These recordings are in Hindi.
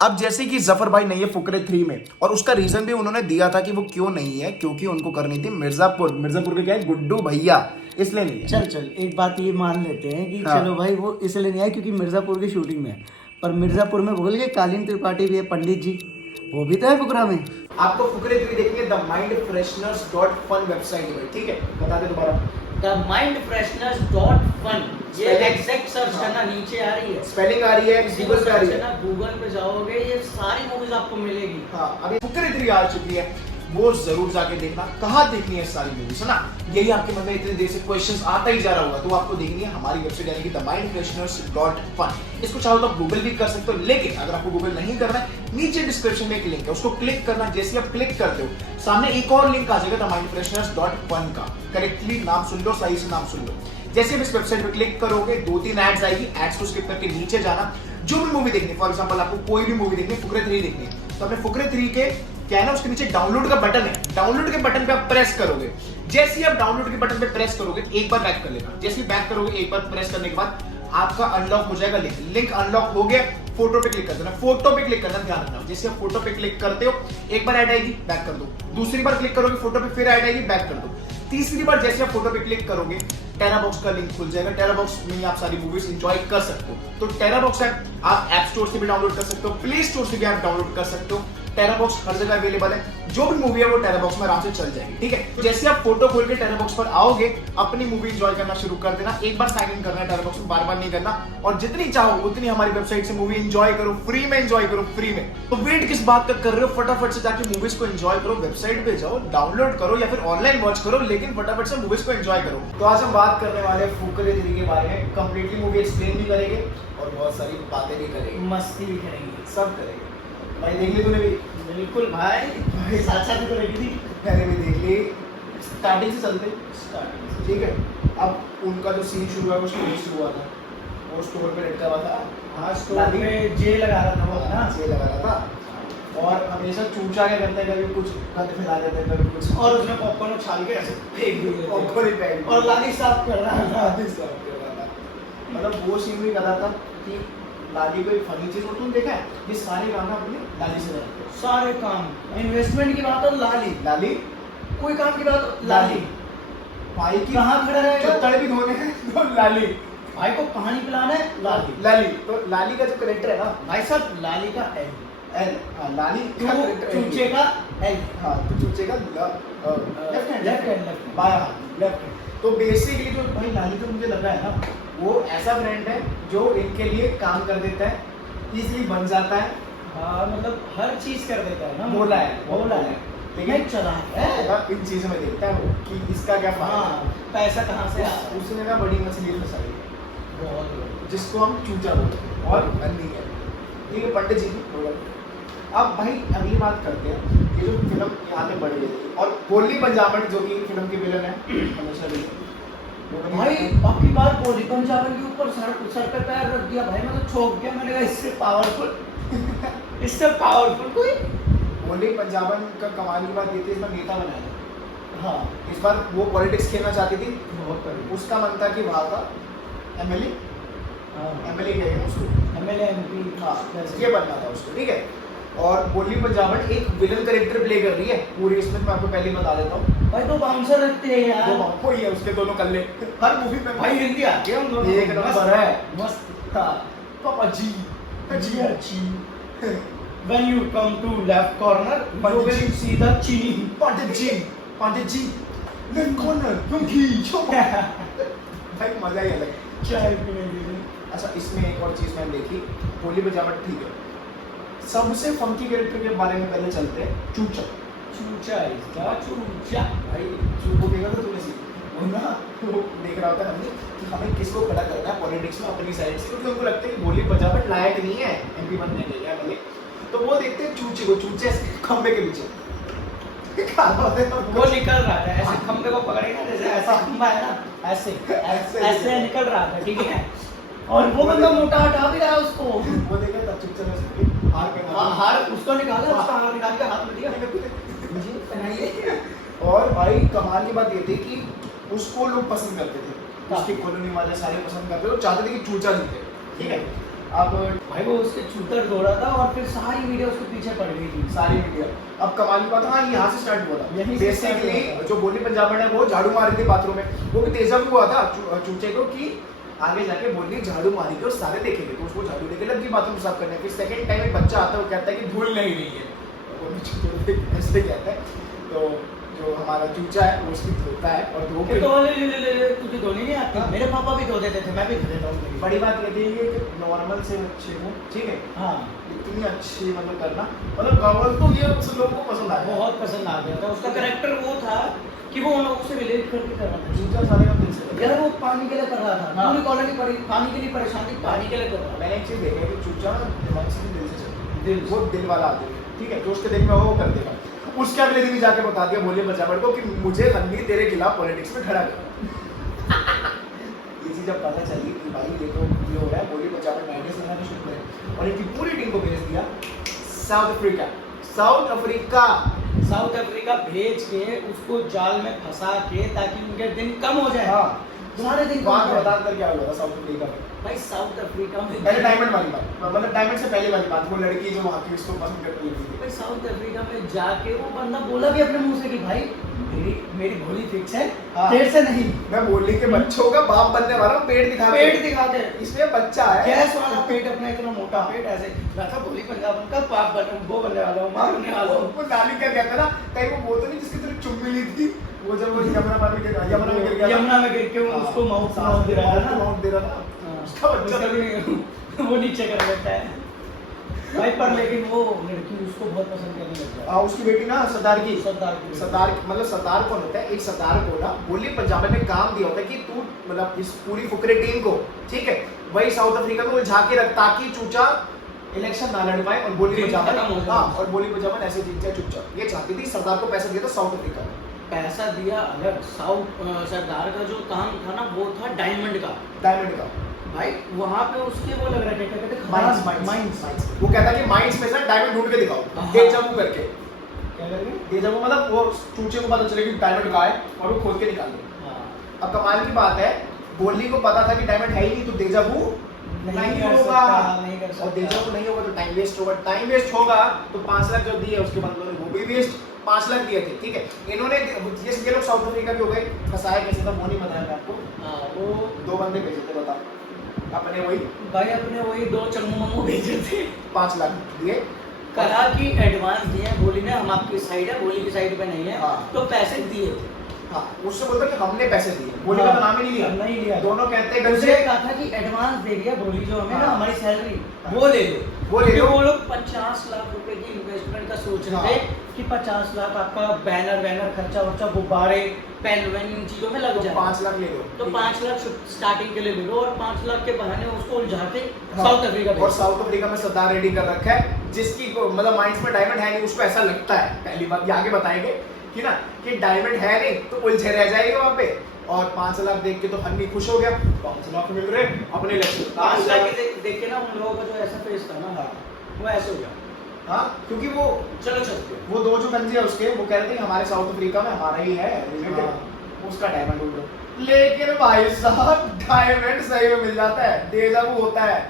अब जैसे कि जफर भाई नहीं है फुकरे 3 में, और उसका रीजन भी उन्होंने दिया था कि वो क्यों नहीं है, क्योंकि उनको करनी थी मिर्जापुर के क्या है, गुड्डू भैया, इसलिए नहीं है। चल एक बात ये मान लेते हैं कि हाँ। चलो भाई वो इसलिए नहीं आया क्योंकि मिर्ज़ापुर की शूटिंग में है। पर मिर्ज़ापुर में भूल गए कालीन त्रिपाठी भी है, पंडित जी, वो भी तो है फुकरा में। आपको फुकरे 3 देखनी है the mind fresheners dot fun website में, ठीक है, बता दे दोबारा। themindfreshness.fun ये Spelling- एग्जैक्ट सर्च करना, नीचे आ रही है, स्पेलिंग आ रही है, गूगल पे आ रही है। गूगल पे जाओगे ये सारी मूवीज आपको मिलेगी। हाँ, अभी फुकरे 3 आ चुकी है, वो जरूर जाके देखना। कहाँ देखनी है सारी मूवीज, है ना? यही आपके मन में इतनी देर से क्वेश्चंस आता ही जा रहा होगा, तो आपको देखनी है हमारी वेबसाइट यानी कि themindfreshners.fun। इसको चाहो तो आप गूगल भी कर सकते हो, लेकिन अगर आपको गूगल नहीं करना है, नीचे डिस्क्रिप्शन में एक लिंक है, उसको क्लिक करना। जैसे आप क्लिक करते हो सामने एक और लिंक आ जाएगा themindfreshners.fun का। करेक्टली नाम सुन लो, सही से नाम सुन लो। जैसे आप इस वेबसाइट पे क्लिक करोगे 2-3 एड्स आएगी, एड्स को स्किप करके नीचे जाना। जो भी मूवी देखनी है, फॉर एग्जांपल आपको कोई भी मूवी देखनी है, फुकरे 3 देखनी है, तो अपने फुकरे 3 के क्या है ना, उसके नीचे डाउनलोड का बटन है, डाउनलोड के बटन पे आप प्रेस करोगे। जैसे ही आप डाउनलोड के बटन पे प्रेस करोगे, एक बार बैक कर लेना। जैसे ही बैक करोगे, एक बार प्रेस करने के बाद आपका अनलॉक हो जाएगा लिंक। लिंक अनलॉक हो गया, फोटो पे क्लिक कर देना, फोटो पे क्लिक करना, ध्यान रखना। जैसे आप फोटो पे क्लिक करते हो, एक बार ऐड आएगी, बैक कर दो। दूसरी बार क्लिक करोगे फोटो पे, फिर ऐड आएगी, बैक कर दो। तीसरी बार जैसे आप फोटो पे क्लिक करोगे, टेरा बॉक्स का लिंक खुल जाएगा। टेरा बॉक्स में आप सारी मूवीज एंजॉय कर सकते हो। तो टेरा बॉक्स ऐप आप ऐप स्टोर से भी डाउनलोड कर सकते हो, प्ले स्टोर से भी आप डाउनलोड कर सकते हो। टेरा बॉक्स हर जगह अवेलेबल है, जो भी मूवी है वो टेरा बॉक्स में आराम से चल जाएगी, ठीक है। तो जैसे आप फोटो खोल के टेरा बॉक्स पर आओगे, अपनी मूवी एंजॉय करना शुरू कर देना। एक बार साइन इन करना है टेरा बॉक्स में, बार बार नहीं करना। और जितनी चाहो उतनी हमारी वेबसाइट से मूवी एंजॉय करो, फ्री में एंजॉय करो, फ्री में। तो वेट किस बात का कर रहे हो, फटाफट से जाके मूवीज को एंजॉय करो। वेबसाइट पे जाओ, डाउनलोड करो या फिर ऑनलाइन वॉच करो, लेकिन फटाफट से मूवीज को एंजॉय करो। तो आज हम बात करने वाले हैं फुकरे 3 के बारे में। कंप्लीटली मूवी एक्सप्लेन भी करेंगे और बहुत सारी बातें भी करेंगे, मस्ती भी करेंगे, सब करेंगे। भाई देख ली तूने भी? बिल्कुल भाई साथ साथ तो रहेगी थी। मैंने भी देख ली, स्टार्टिंग से चलते, ठीक है। अब उनका जो सीन शुरू हुआ, वो शुरू हुआ था, वो स्टोर पे लटका हुआ था। हाँ, स्टोर पे जे लगा रहा था वो ना, जे लगा रहा था। और हमेशा चूचा क्या करता है, कभी कुछ गंद फैला देता है, कभी कुछ, और उसने पॉपकॉर्न उछाल के ऐसे फेंक दिया पॉपकॉर्न ही फेंक दिया। और लाली साफ कर रहा था। मतलब वो सीन भी करा था कि लाली कोई फनी चीज हो, तुम देखा है ये सारे गाना अपने लाली से बनाते हैं। सारे काम, इन्वेस्टमेंट की बात हो लाली, लाली, कोई काम की बात हो लाली, भाई की कहाँ खड़ा रहेगा, चट्टड़ भी धोने हैं तो लाली, भाई को पानी पिलाना है लाली। लाली। तो लाली का जो करेक्टर है ना भाई साहब, लाली का एल, एल, हाँ लाली का तू character चूचे एल। का एल, हाँ तो चूचे का लेफ्ट हैंड, लेफ्ट हैंड, बाया हाथ, लेफ्ट हैंड। तो बेसिकली जो भाई लाली का मुझे लग रहा है ना, वो ऐसा फ्रेंड है जो इनके लिए काम कर देता है, इजीली बन जाता है। हाँ मतलब हर चीज कर देता है ना, बोला है, बोला है, लेकिन चला है, इन चीजों में देखता है वो कि इसका क्या फायदा है। हाँ पैसा कहाँ से आ रहा है, उसने ना बड़ी मछली फंसाई, बहुत जिसको हम चूचा बोलते हैं और अन्नी है, ठीक है, पंडित जी की बोला। अब भाई अगली बात करते हैं, ये जो फिल्म यहाँ पे बढ़ गई थी, और बोली पंजाबन जो कि फिल्म की विलन है हमेशा भी, भाई आपकी बात बोली पंजाबन के ऊपर सर पे पैर रख दिया भाई, मैं तो चौंक गया। मैंने कहा इससे पावरफुल इससे पावरफुल कोई। बोली पंजाबन का कमाल की बात ये थी, इसमें नेता बनाया। हाँ इस बार वो पॉलिटिक्स खेलना चाहती थी, बहुत बड़ी, उसका मन था कि वहाँ का एमएलए, एमएलए कहेंगे उसको, एमएलए एमपी, हाँ ये बनना था उसको, ठीक है। और बोली पंजाबन एक विलन कैरेक्टर प्ले कर रही है पूरी इसमें, मैं आपको पहले ही बता देता हूँ। भाई तो बाउंसर रखते हैं यार, वो वही है, उसके दोनों कल्ले हर मूवी में भाई हिंदी आती है हम दोनों एक नंबर है, मस्त। हाँ पापा जी, जी अच्छी। When you come to left corner, you Pandit will ji. see the chini. Pandit ji left corner तुम खींचो भाई, मजा ही अलग। चाय पीने के लिए। अच्छा इसमें एक और चीज मैंने देखी, बोली पंजाबन ठीक है, सबसे फंकी कैरेक्टर के बारे में पहले चलते हैं, चूचा। चूचा इसका चूचा। भाई चूको देखा था तूने सीन, वो ना वो देख रहा होता है हमने कि हमें किसको खड़ा करना है पॉलिटिक्स में अपनी साइड से, क्योंकि उनको लगता है कि बोली पंजाबन लायक नहीं है एमपी बनने के लिए एमएलए, तो वो देखते हैं चूचे को, चूचे खंबे के पीछे वो निकल रहा है ऐसे खंबे को पकड़ेगा, जैसे ऐसा खंबा है ना, ऐसे ऐसे निकल रहा था, ठीक है। और वो बंदा मोटा हटा भी रहा है उसको, वो देखा तब चुपचाप से हार के हार उसको निकाला, उसका हार निकाल के हाथ में दिया, मुझे पहनाइए। और भाई कमाल की बात ये थी कि उसको लोग पसंद करते थे, उसकी कॉलोनी वाले सारे पसंद करते थे, वो चाहते थे कि चूचा जीते, ठीक है। अब भाई वो उसके चूतर दौड़ा था और फिर सारी वीडियो उसके पीछे पड़ गई थी। सारी वीडियो। अब कमाल की बात, हाँ यहाँ से स्टार्ट हुआ था। यहीं से start बेसिकली हुआ था। जो बोली पंजाबन है वो झाड़ू मार रही थी बाथरूम में, वो भी तेजाब हुआ था चूचे को कि आगे जाके बोली झाड़ू मारी के और सारे देखेंगे, तो उसको झाड़ू लेके लग गई बाथरूम साफ करने। फिर सेकंड टाइम एक बच्चा आता है, वो कहता है कि धूल नहीं रही है, वो नीचे ऐसे कहता है। तो जो हमारा चूचा है वो उसकी धोता है और धो के तो ले तुझे धोनी नहीं आती? मेरे पापा भी धो देते थे, मैं भी धो देता हूँ। बड़ी बात ये थी कि नॉर्मल से अच्छे हो, ठीक है, हाँ इतनी अच्छी मतलब करना, मतलब गवर्नर तो ये लोगों को पसंद आया, बहुत पसंद आ गया था। उसका कैरेक्टर वो था कि वो उन लोगों से रिलेट करके कर रहा था। चूचा सारे का दिल से करता है। यार वो पानी के लिए कर रहा था, हाँ। पूरी कॉलोनी पानी के लिए परेशान थी, पानी के लिए कर रहा था। मैंने एक चीज देखी है कि चूचा ना दिमाग से दिल से चलता है, दिल वो दिल वाला आदमी है, ठीक है, जो उसके दिल में हो वो कर देगा। उसके अगले दिन ही जाके बता दिया बोलिए पंजाबन को कि मुझे रणवीर तेरे खिलाफ पॉलिटिक्स में खड़ा कर। ये चीज जब पता चली कि भाई ये तो ये हो रहा है, बोलिए पंजाबन नाइटे से मैंने शुरू किया और इनकी पूरी टीम को भेज दिया south Africa. South Africa south Africa भेज के उसको जाल में फंसा के ताकि उनके दिन कम हो जाए। हाँ, सारे दिन कम बात हो जाए। बता कर क्या हुआ था साउथ अफ्रीका में। भाई साउथ अफ्रीका में पहले डायमंड वाली बात, मतलब डायमंड से पहले वाली बात, वो लड़की जो वहाँ की उसको पसंद करती थी। भाई साउथ अफ्रीका में जाके वो बंदा बोला भी अपने मुंह से कि भाई मेरी भोली फिक्स है, हाँ। तेरे से नहीं। मैं बोली के बच्चों का बाप बनने वाला हूँ, पेट दिखा दे। पेट दिखाते हैं, इसमें बच्चा है, गैस वाला पेट, अपना इतना मोटा पेट, ऐसे मैं तो भोली पंजाब का बाप वो बनने वाला हूँ, माँ बनने वाला हूँ। वो नाली क्या कहता है ना, कहीं वो बोलते नहीं जिसकी तेरी चुम्मी ली थी, वो जब वो यमुना में गिर गया था। यमुना में गिर के वो उसको माउथ दे रहा था ना, माउथ दे रहा था उसका बच्चा। उसका भी वो नीचे कर लेता है भाई। पर लेकिन वो लड़की उसको बहुत पसंद करने लग गया। उसकी बेटी ना सरदार की, सरदार की सरदार मतलब सरदार कौन होता है, एक सरदार को ना बोली पंजाब ने काम दिया होता है कि तू मतलब इस पूरी फुकरे टीम को, ठीक है, वही साउथ अफ्रीका को झाके रख ताकि चूचा इलेक्शन ना लड़ पाए और बोली पंजाबन, हाँ, और बोली पंजाबन ऐसे जीत जाए चुपचाप। ये चाहती थी, सरदार को पैसा दिया था साउथ अफ्रीका में। पैसा दिया अलग, साउथ सरदार का जो काम था ना वो था डायमंड का। डायमंड का भाई वहाँ पे उसके वो लग रहा है, क्या कहते हैं, माइंस, माइंस। वो कहता है कि माइंस में से डायमंड ढूंढ के दिखाओ, हाँ। डेजावू करके। क्या करेंगे? डेजावू मतलब वो चूचे को पता चले कि डायमंड कहाँ है और वो खोद के निकाल दे। हाँ। अब कमाल की बात है, बोली को पता था कि डायमंड है ही नहीं, तो डेजावू नहीं होगा, नहीं कर सकता। और डेजावू नहीं होगा तो टाइम वेस्ट होगा। टाइम वेस्ट होगा तो 5 लाख जो दिए उसके बंदों ने वो भी वेस्ट, 5 लाख दिए थे, ठीक है। इन्होंने ये लोग साउथ अफ्रीका के हो गए, फंसाया कैसे था वो नहीं बताया मैं आपको। हाँ, वो 2 बंदे भेजे थे, बताओ, अपने वही भाई अपने वही 2 चंगू मंगू भेजे थे। 5 लाख दिए, कहा कि एडवांस दिए, बोली ने हम आपकी साइड है, बोली की साइड पे नहीं है, हाँ। तो पैसे दिए थे। हाँ, उससे बोलता कि हमने पैसे दिए, बोली का तो नाम ही नहीं लिया, नहीं लिया। दोनों कहते हैं उसने कहा था कि एडवांस दे दिया, बोली जो हमें ना हाँ। हमारी सैलरी हाँ। वो ले लो, वो ले लो। क्योंकि वो लोग 50 लाख रुपए की इन्वेस्टमेंट का सोच रहे थे कि 50 लाख आपका बैनर खर्चा वर्चा, गुब्बारे, पेन वेन, इन चीजों में लग जाए, 5 लाख ले लो, तो 5 लाख स्टार्टिंग के लिए ले लो और 5 लाख के बहाने उसको उलझा के हाँ। साउथ अफ्रीका और साउथ अफ्रीका में सरदार रेडी कर रखा है, जिसकी मतलब माइंड्स में डायमंड है नहीं, उसको ऐसा लगता है, पहली बात ये आगे बताएंगे कि ना कि डायमंड है नहीं तो उलझे रह जाएंगे वहां पे। और 5 लाख देख के तो हन्नी खुश हो गया, 5 लाख मिल रहे अपने इलेक्शन। 5 लाख के देख के ना उन लोगों का जो ऐसा फेस था ना, वो ऐसे हो गया, हाँ, क्योंकि वो चलो चलते वो 2 जो गंजे है उसके, वो कह रहे थे कि हमारे साउथ अफ्रीका में हमारा ही है रिलेटिव, उसका डायमंड ढूंढ लो। लेकिन भाई साहब डायमंड सही में मिल जाता है, डेजावू होता है,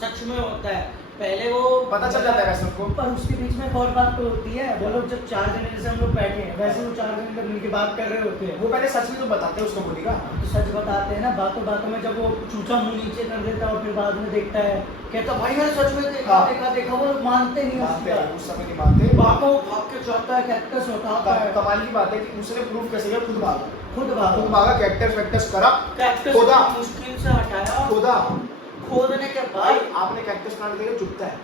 सच में होता है। पहले वो पता चल जाता है वैसे उनको। पर उसके बीच में एक और बात तो होती है, वो लोग जब 4 जने जैसे हम लोग बैठे हैं, वैसे वो 4 जने जब मिलके बात कर रहे होते हैं, वो पहले सच में तो बताते हैं उसको, बोलेगा तो सच बताते हैं ना, बातों बातों में जब वो चूचा मुंह नीचे कर देता है और फिर बाद में देखता है, कहता भाई मैंने सच में देखा, हाँ। देखा, वो मानते नहीं मानते उसका। हैं, उस समय नहीं मानते। बातों भाग के जाता है, कैक्टस उठाता है, कमाल की बात है कि उसने प्रूव कैसे किया, खुद भागा, खुद खुद भागा, कैक्टस वैक्टस करा, कैक्टस खोदा, मुश्किल से हटाया, खोदा। खोदने के भाई बाद आपने कैक्टस प्लांट देखा, चुभता है,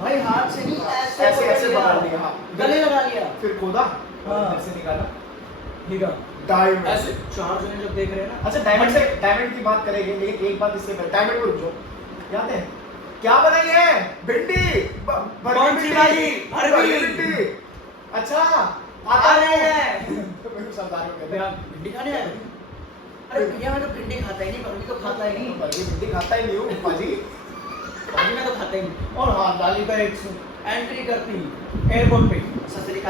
भाई हाथ से नहीं ऐसे ऐसे पकड़ पकड़ लिया, हाँ। गले लगा लिया, फिर खोदा, हाँ। अंदर से निकाला ठीक है, डायमंड। ऐसे 4 जने जब देख रहे हैं ना, अच्छा डायमंड की बात करेंगे, लेकिन एक बात इससे पहले डायमंड पर रुक जाओ। याद है क्या बनाई है, भिंडी, कौन सी वाली? भरवी भिंडी। अच्छा आता अरे है तो मेरे सरदार को कहते हैं भिंडी खाने आए हो? अरे भैया मैं तो भिंडी खाता ही नहीं, भरवी तो खाता ही नहीं। भरवी भिंडी खाता ही नहीं हूँ पाजी। भाई मैं तो खाता ही नहीं। और हाँ लाली का एक एंट्री करती एयरपोर्ट पे सत श्री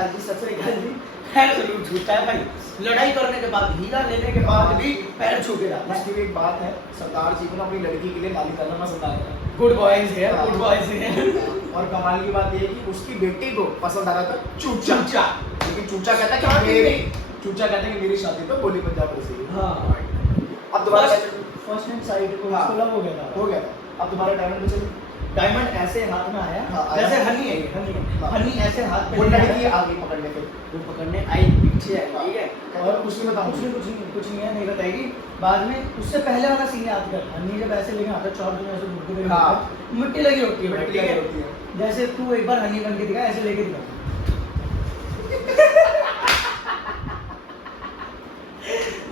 अकाल जी पैर जरूर छूटता है भाई। लड़ाई करने के बाद हीरा लेने के बाद भी पैर छू के जाता है। इसकी भी एक बात है, सरदार जी को ना अपनी लड़की के लिए लाली करना पसंद आएगा। गुड बॉयज है, गुड बॉयज है। और कमाल की बात ये है कि उसकी बेटी को पसंद आ रहा था चूचा। चूचा। लेकिन चूचा कहता है शादी कि मेरी नहीं। चूचा कहता है कि मेरी शादी तो बोली पंजाब से ही। हाँ। अब दोबारा फर्स्ट एंड साइड को हाँ। उसको लव हो गया था। हो गया। अब तुम्हारा डायमंड में चलो। डायमंड ऐसे हाथ में आया, हाँ, आया। जैसे हनी है ये, हनी है। हाँ। हनी ऐसे हाथ पे वो लेके लड़की आया, आ गई पकड़ने पे। वो पकड़ने आई पीछे आई, ठीक है। और कुछ नहीं बताऊं। कुछ नहीं है, नहीं बताएगी। बाद में उससे पहले वाला सीन याद कर, हनी जब ऐसे लेके आता चौक में ऐसे घुटने पे हाँ। मिट्टी लगी होती है, मिट्टी ठीक लगी है? होती है। जैसे तू एक बार हनी बन के दिखा, ऐसे लेके दिखा।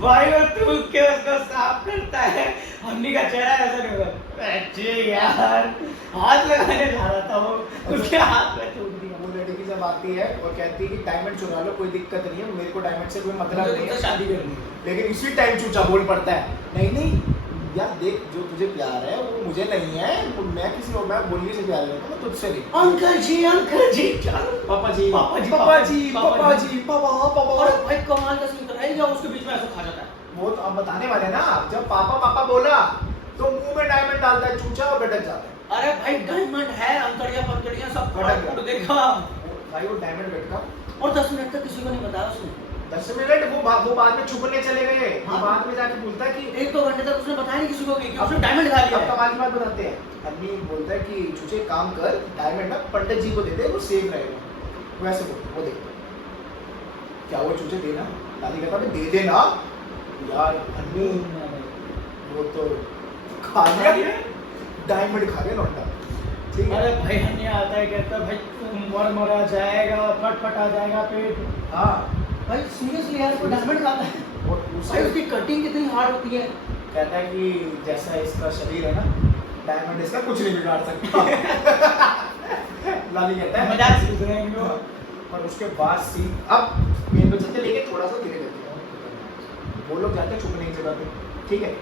भाई वो तू के उसको साफ करता है, हनी का चेहरा ऐसा नहीं होगा। अच्छे यार, हाथ लगाने जा रहा था वो, उसके हाथ में टूट दिया। वो लड़की जब आती है और कहती है कि डायमंड चुरा लो, कोई दिक्कत नहीं है, मेरे को डायमंड से कोई मतलब मुझे नहीं तुमसे है। शादी करनी है। लेकिन इसी टाइम चूचा बोल पड़ता है, नहीं नहीं यार देख, जो तुझे प्यार है वो मुझे नहीं है, मैं किसी और, मैं बोलने से प्यार करता हूं, मैं तुझसे नहीं। अंकल जी चलो। पापा जी पापा जी, पापा जी पापा पापा जी। जी पापा पापा। और भाई कमाल का सीन है, या उसके बीच में ऐसा खा जाता है। वो तो अब बताने वाले ना, जब पापा पापा बोला तो मुंह में डायमंड डालता है चूचा और भटक जाता है। अरे भाई डायमंड है, अंकड़ियां पंकड़ियां सब भटक गया। फट देखा। भाई वो डायमंड भटका। और 10 मिनट तक किसी को नहीं बताया उसने। 10 मिनट वो बाद में छुपने चले गए। हाँ। बाद में जाके बोलता है कि 1-2 घंटे तक उसने बताया नहीं किसी को कि उसने डायमंड खा लिया अब है। कमाल की बात बताते हैं। आदमी बोलता है कि चूचे काम कर, डायमंड ना पंडित जी को दे दे, वो सेफ रहेगा। वैसे वो देख क्या वो चूचे देना, दादी कहता है दे देना यार। अन्नी वो तो खा गया, डायमंड खा गया लौटा। ठीक है। अरे भाई हन्या आता है, कहता है भाई तू मरा जाएगा, फटफटा जाएगा पेट। हाँ भाई सीरियसली यार को डायमंड खाता है। और भाई उसे उसकी कटिंग कितनी हार्ड होती है। कहता है कि जैसा इसका शरीर है ना, डायमंड इसका कुछ नहीं बिगाड़ सकता। लाली कहता है मजाक सीख रहे हैं हाँ। लोग। और उसके बाद सी अब मेन पे चलते, लेकिन थोड़ा सा धीरे धीरे वो लोग जाते हैं छुपने की जगह पे, ठीक है।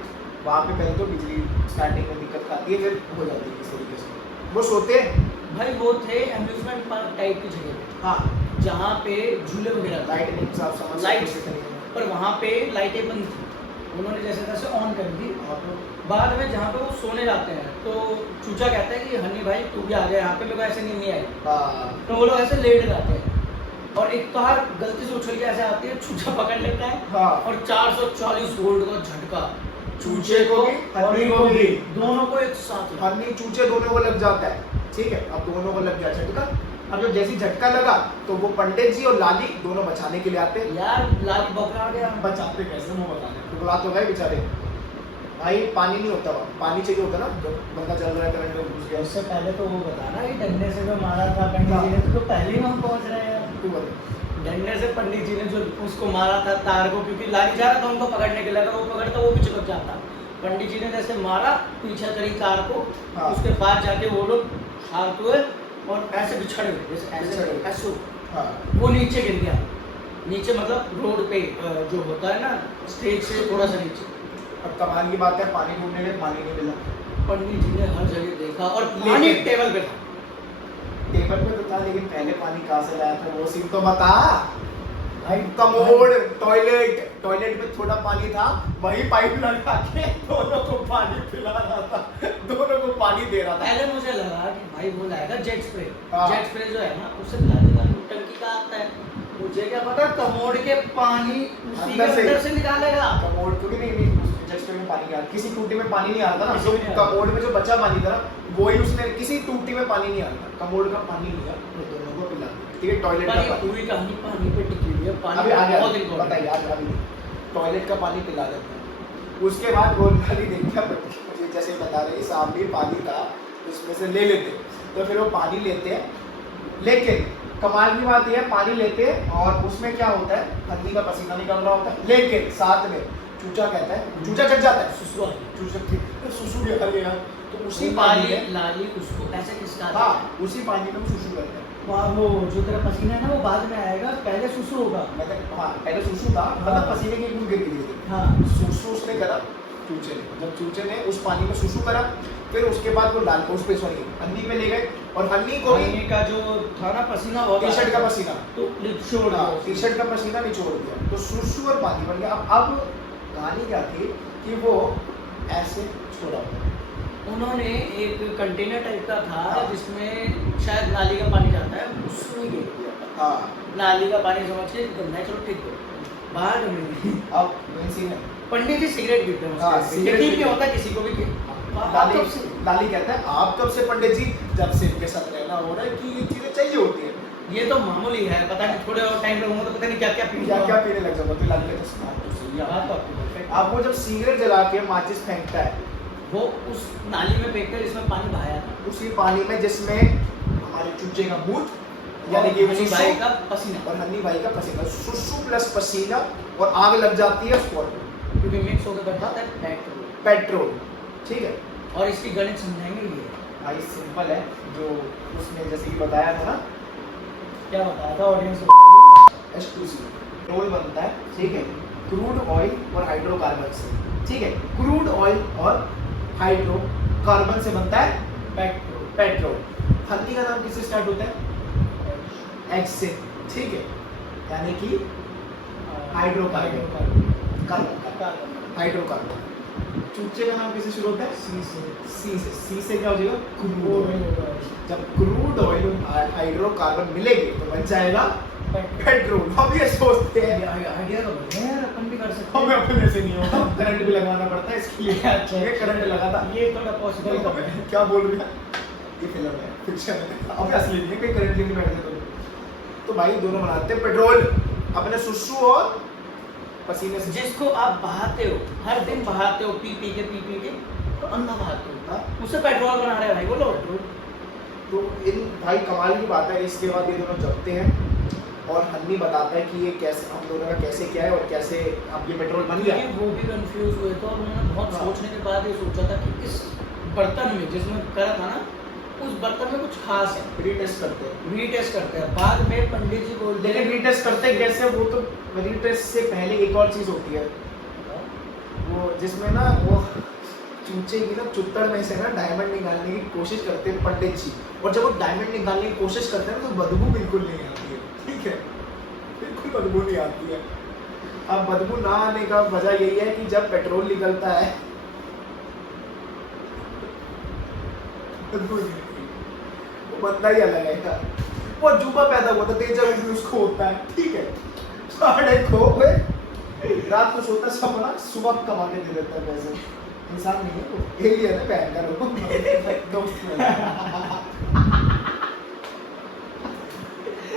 वहाँ पे पहले तो बिजली स्टार्टिंग में दिक्कत आती है, फिर हो जाती है किस तरीके से। वो सोते हैं। भाई वो थे अम्यूजमेंट पार्क टाइप की जगह पे, हाँ जहाँ पे झूले वगैरह थे। लाइट नहीं साफ समझ लाइट किसी तरीके से। पर वहाँ पे लाइटें बंद थी, उन्होंने जैसे तैसे ऑन कर दी। हाँ, तो बाद में जहाँ पे वो सोने जाते हैं तो चूचा कहता है कि हनी भाई तू भी आ गया यहाँ पे, मेरे को ऐसे नींद नहीं आई। हाँ, तो वो लोग ऐसे लेट जाते हैं और एक कार गलती से उछल के ऐसे आती है, चूचा पकड़ लेता है हाँ। और 440 वोल्ट का झटका चूचे को भी, और हनी को भी। दोनों को एक साथ लगा। हनी चूचे दोनों को लग जाता है, ठीक है। अब दोनों को लग गया झटका। अब जब जैसी झटका लगा तो वो पंडित जी और लाली दोनों बचाने के लिए आते हैं। यार लाली बकरा गया। बचाते कैसे, वो बताने टुकड़ा तो गए बेचारे। भाई पानी नहीं होता वहाँ, पानी चाहिए होता ना, जब बंदा चल रहा है करंट में घुस गया। उससे पहले तो वो बताना कि डंडे से जो मारा था पंडित जी ने, तो पहले ही हम पहुंच रहे हैं। तू बता। डंडे से पंडित जी ने जो उसको मारा था तार को, क्योंकि लाली जा रहा था उनको पकड़ने के लिए, अगर वो पकड़ता वो भी चिपक जाता। पंडित जी ने जैसे मारा पीछे करी तार को, हाँ। उसके बाद जाके वो लोग हाथ हुए और ऐसे बिछड़ गए, जैसे बिछड़ ऐसे गए। ऐसे हाँ वो नीचे गिर गया। नीचे मतलब रोड पे जो होता है ना, स्टेज से थोड़ा सा नीचे। अब कमाल की बात है, पानी ढूंढने गए, पानी नहीं मिला। पंडित जी ने हर जगह देखा और पानी लेकिन- टेबल पे था। टेबल पे तो था, लेकिन पहले पानी कहाँ से लाया था वो सीन तो बता। भाई कमोड, टॉयलेट में थोड़ा पानी था, वही पाइप लगा के दोनों को पानी पिला रहा था, दोनों को पानी दे रहा था। पहले मुझे लगा कि भाई वो लाएगा जेट स्प्रे। हाँ। जेट स्प्रे जो है ना उससे पिला देगा, टंकी का आता है। मुझे क्या पता कमोड के पानी उसी के अंदर से निकालेगा। कमोड को भी नहीं जस्ट में पानी नहीं आता, किसी टूटी में पानी नहीं आता ना। किसी जो में नहीं आता। कमोड में जो बचा पानी था ना, वही उसने, किसी टूटी में पानी नहीं आता, कमोड का पानी लिया, वो दोनों को पिला दिया। ठीक है, टॉयलेट पर का ये पानी पूरी कहानी पानी पे टिकी हुई है। पानी अभी आगे बहुत इम्पोर्टेंट बताइए, आगे अभी टॉयलेट का पानी पिला देते हैं। उसके बाद वो खाली देखा, मुझे जैसे बता रहे सामने पानी था, उसमें से ले लेते, तो फिर वो पानी लेते हैं। लेकिन कमाल की बात यह है, पानी लेते हैं और उसमें क्या होता है, हल्दी का पसीना निकल रहा होता है, लेकिन साथ में चूचा कहता है, चूचा जग जाता है, सुसुआ। सुसु भी आ गया, तो उसी उसी पानी पानी में, लाली उसको ऐसे खिसका हाँ उसी पानी में वो सुसु करता है। वहाँ वो जो तेरा पसीना है ना वो बाद में आएगा, पहले सुसु होगा। मतलब हाँ पहले सुसु था, मतलब पसीने की बूंद गिर गई थी। हाँ सुसु उसने करा, चूचे ने। जब चूचे ने उस पानी में सुसु करा, फिर उसके बाद वो डाल को उस पे सॉरी हन्नी पे ले गए और हन्नी को भी हनी का जो था ना पसीना बहुत टी-शर्ट का पसीना तो निचोड़ दिया उसने। टी-शर्ट का पसीना निचोड़ दिया, तो सुसु और पानी बन गया। अब कहानी क्या थी कि वो ऐसे छोड़ा हुआ। उन्होंने एक कंटेनर टाइप का था हाँ। जिसमें शायद नाली का पानी जाता है, उसमें गिर दिया था। हाँ, नाली का पानी समझ के गंदा है, चलो ठीक है बाहर में अब मेन सीन है पंडित जी सिगरेट पीते हैं हाँ, उसके। सिगरेट ठीक पीते नहीं हैं। होता किसी को भी कि आप लाली कब से? लाली कहता है आप कब से पंडित जी, जब से इनके साथ रहना हो रहा है कि ये चीजें चाहिए होती है। ये तो मामूली है, पता नहीं थोड़े और टाइम रहूंगा तो पता नहीं क्या क्या पी क्या क्या पीने लग जाऊंगा, तो लाली कहता है स्मार्ट तो सही है। बात तो आपकी perfect है। अब वो जब सिगरेट जला के माचिस फेंकता है वो उस नाली में फेंक कर इसमें पानी बहाया था, उसी पानी में जिसमें हमारे चूचे का मूत यानी कि हनी सुसु भाई का पसीना, और हन्नी भाई का पसीना, सुसु प्लस पसीना और आग लग जाती है स्पॉट पे। क्योंकि मिक्स होकर बन जाता है पेट्रोल। पेट्रोल, ठीक है और इसकी गणित समझाएंगे ये भाई, सिंपल है। जो उसने जैसे कि बताया था ना क्या बताया था ऑडियंस को। H2CO पेट्रोल बनता है, ठीक है, क्रूड ऑयल और हाइड्रोकार्बन से, ठीक है। क्रूड ऑयल और हाइड्रोकार्बन से बनता है पेट्रोल पेट्रोल। हल्दी का नाम किससे स्टार्ट होता है? H से, ठीक है, यानी कि हाइड्रोकार्बन, कार्बन, हाइड्रोकार्बन। चूचे का नाम किससे शुरू होता है? सी से सी से। सी से क्या हो जाएगा? Crude oil. जब क्रूड ऑयल और हाइड्रोकार्बन मिलेंगे तो बन जाएगा पेट्रोल। हम ये सोचते हैं आइडिया तो बढ़िया है, अपन भी कर सकते हमें हैं। अपने से नहीं होगा, करंट भी लगवाना पड़ता है इसके लिए। अच्छा, ये करंट लगा था। ये थोड़ा पॉसिबल कम है। क्या बोल रही है? ये फिल्म है, फिक्शन है, अब असली नहीं है, कोई करंट लेके बैठे तो भाई दोनों बनाते हैं पेट्रोल अपने सुसु और पसीने से। जिसको आप बहाते हो, हर दिन बहाते हो, पी पी के तो अंधा बहाते हो, हाँ, उससे पेट्रोल बना रहे हैं भाई, बोलो। तो इन भाई कमाल की बात है। इसके बाद ये दोनों जगते हैं और हन्नी बताता है कि ये कैसे हम दोनों का कैसे क्या है और कैसे अब ये पेट्रोल बन गया। क्योंकि वो भी कंफ्यूज हुए थे और उन्होंने बहुत हाँ। सोचने के बाद ये सोचा था कि इस बर्तन में जिसमें करा था ना, उस बर्तन में कुछ खास है। रीटेस्ट करते हैं, रीटेस्ट करते हैं, बाद में पंडित जी बोलते लेकिन रीटेस्ट करते हैं कैसे? वो तो रीटेस्ट से पहले एक और चीज होती है, वो जिसमें ना वो चूचे की ना चुत्तड़ में से ना डायमंड निकालने की कोशिश करते हैं पंडित जी। और जब वो डायमंड निकालने की कोशिश करते हैं ना तो बदबू बिल्कुल नहीं आती है, ठीक है, बिल्कुल बदबू नहीं आती है। अब बदबू ना आने का वजह यही है कि जब पेट्रोल निकलता है बदबू नहीं आती। वो बंदा ही अलग है, वो अजूबा पैदा हुआ था, तेजा भी उसको होता है, ठीक है। साढ़े खो गए, रात को सोता है सपना, सुबह कमा के दे देता है पैसे। इंसान नहीं है वो, एलियन है, पैन का लोग दोस्त है।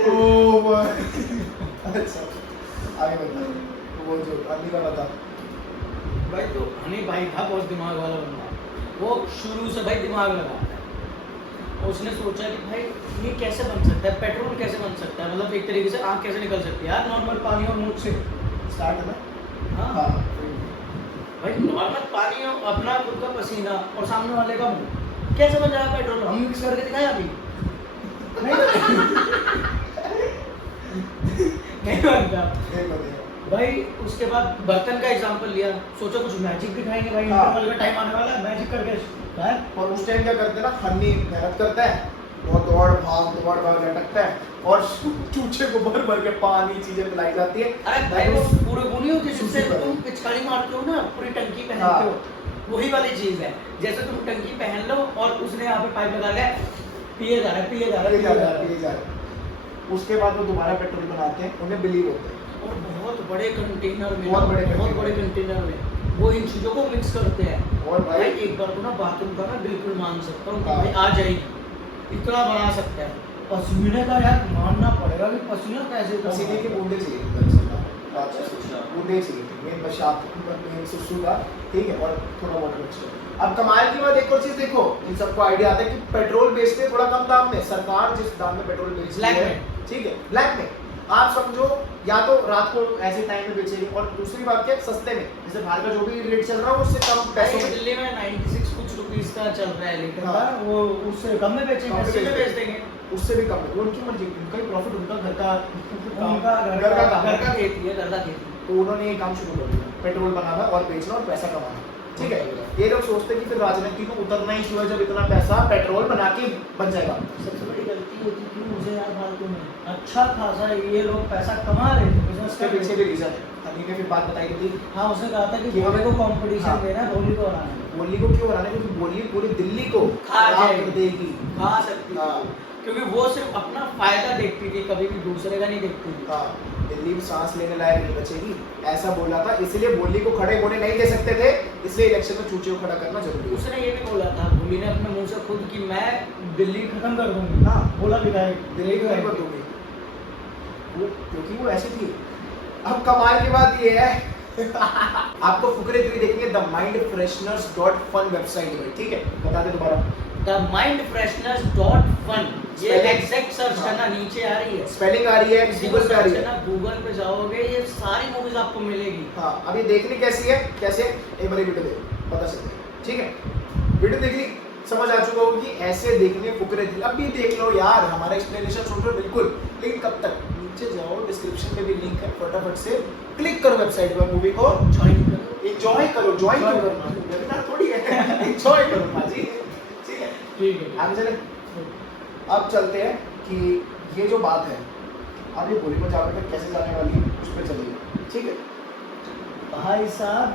ओह भाई, अच्छा आगे बताइए। तो वो जो अभी का बता, भाई तो हनी भाई था बहुत दिमाग वाला बंदा, वो शुरू से भाई दिमाग लगाता है। और उसने सोचा कि भाई ये कैसे बन सकता है, पेट्रोल कैसे बन सकता है, मतलब एक तरीके से आग कैसे निकल सकती है यार, नॉर्मल पानी और मुंह से। स्टार्ट है ना? हाँ हाँ भाई, नॉर्मल पानी और अपना खुद का पसीना और सामने वाले का मुंह, कैसे बन जाएगा पेट्रोल? हम मिक्स करके दिखाएं अभी? नहीं बनता एक बताइए। भाई। उसके बाद बर्तन का एग्जांपल लिया, सोचा कुछ मैजिक दिखाएंगे भाई, हाँ। इंटरवल का टाइम आने वाला है, मैजिक करके है। और उस टाइम क्या करते हैं ना, हन्नी मेहनत करता है, वो दौड़ भाग लटकता है और चूचे को भर भर के पानी चीजें पिलाई जाती है। अरे भाई वो पूरे बुनी होती है जिससे तुम पिचकारी मारते हो ना, पूरी टंकी पहनते हो, वही वाली चीज है। जैसे तुम टंकी पहन लो और उसने यहाँ पे पाइप लगा लिया, पिए जा रहा है, पिए जा रहा है, पिए जा रहा है। उसके बाद वो दोबारा पेट्रोल बनाते हैं, उन्हें बिलीव होता है। और बहुत बड़े कंटेनर में, बहुत बड़े कंटेनर में वो इन चीजों को मिक्स करते हैं। और भाई भाई एक बार को ना बाथरूम का मैं बिल्कुल मान सकता हूँ कि हाँ। भाई आ जाएगी, इतना बना सकता है। पसीने का यार मानना पड़ेगा कि पसीना कैसे कम पसीने की होगा। बूंदे चाहिए थी दरअसल, बूंदे चाहिए थी, मेन पेशाब मेन सुसु का, ठीक है, और थोड़ा वाटर मिक्सचर। अब कमाल की बात एक और चीज देखो, इन सबको आइडिया आता है कि पेट्रोल बेचते हैं थोड़ा कम दाम में, सरकार जिस दाम में पेट्रोल बेचती ब्लैक है, में। ठीक है, ब्लैक में। आप समझो या तो रात को ऐसे टाइम में बेचेंगे, और दूसरी बात क्या है, सस्ते में, जैसे बाहर का जो भी रेट चल रहा है उससे कम पैसों में। दिल्ली में 96 कुछ रुपीस का चल रहा है, लेकिन हाँ। वो उससे कम में बेचेंगे, कम में अस्सी में बेचेंगे। बेच देंगे। उससे भी कम है, वो उनकी मर्जी, उनका ही प्रॉफिट, उनका घर का उनका घर का काम घर है। का खेती है, घर का खेती। तो उन्होंने ये काम शुरू कर दिया, पेट्रोल बनाना और बेचना और पैसा कमाना। ठीक है, ये लोग सोचते हैं कि फिर राजनीति में उतरना ही क्यों है जब इतना पैसा पेट्रोल बना के बन जाएगा। सबसे बड़ी गलती होती थी मुझे यार फालतू में अच्छा खासा ये लोग पैसा कमा रहे थे बिजनेस उसके पीछे भी रीजन है, हनी ने फिर बात बताई थी। हाँ उसने कहा था कि कि भोले को हाँ। कंपटीशन देना है बोली को हराना है। बोली को क्यों हराने, क्योंकि बोली पूरी दिल्ली को खा खराब जाएगी। कर देगी। खा सकती थी हाँ। क्योंकि वो सिर्फ अपना फायदा देखती थी, कभी भी दूसरे का नहीं देखती थी। हाँ, दिल्ली में सांस लेने लायक नहीं बचेगी, ऐसा बोला था। इसलिए बोली को खड़े होने नहीं दे सकते थे, इसलिए इलेक्शन में चूचे को खड़ा करना जरूरी है। उसने ये भी बोला था बोली ने अपने मुंह से खुद कि मैं दिल्ली खत्म कर दूंगी। हाँ। बोला विधायक दिल्ली को नहीं कर दूंगी, वो क्योंकि वो ऐसी थी। अब कमाल की बात ये है आपको फुकरे थ्री देखेंगे themindfresheners.fun वेबसाइट में, ठीक है, बता दे दोबारा। themindfresheners.fun ये Spelling- एग्जैक्ट सर्च हाँ। करना, नीचे आ रही है, स्पेलिंग आ रही है, गूगल पे आ रही है। गूगल पे जाओगे ये सारी मूवीज आपको मिलेगी। हाँ, अब ये देखनी कैसी है, कैसे, एक बार वीडियो देख पता चल जाएगा, ठीक है। वीडियो देख ली, समझ आ चुका होगा कि ऐसे देखने फुकरे थी। अब भी देख लो यार, हमारा एक्सप्लेनेशन सुन लो बिल्कुल, लेकिन कब तक, नीचे जाओ, डिस्क्रिप्शन में भी लिंक है, फटाफट से क्लिक करो वेबसाइट पर, मूवी को ज्वाइन करो, एंजॉय करो, ज्वाइन Enjoy करो, करो। वेबिनार थोड़ी है, एंजॉय करो बाजी, ठीक है। ठीक है। आगे चले, अब चलते हैं कि ये जो बात है, अब ये बोली पंजाब में कैसे जाने वाली है, उस पर चलिए, ठीक है। भाई साहब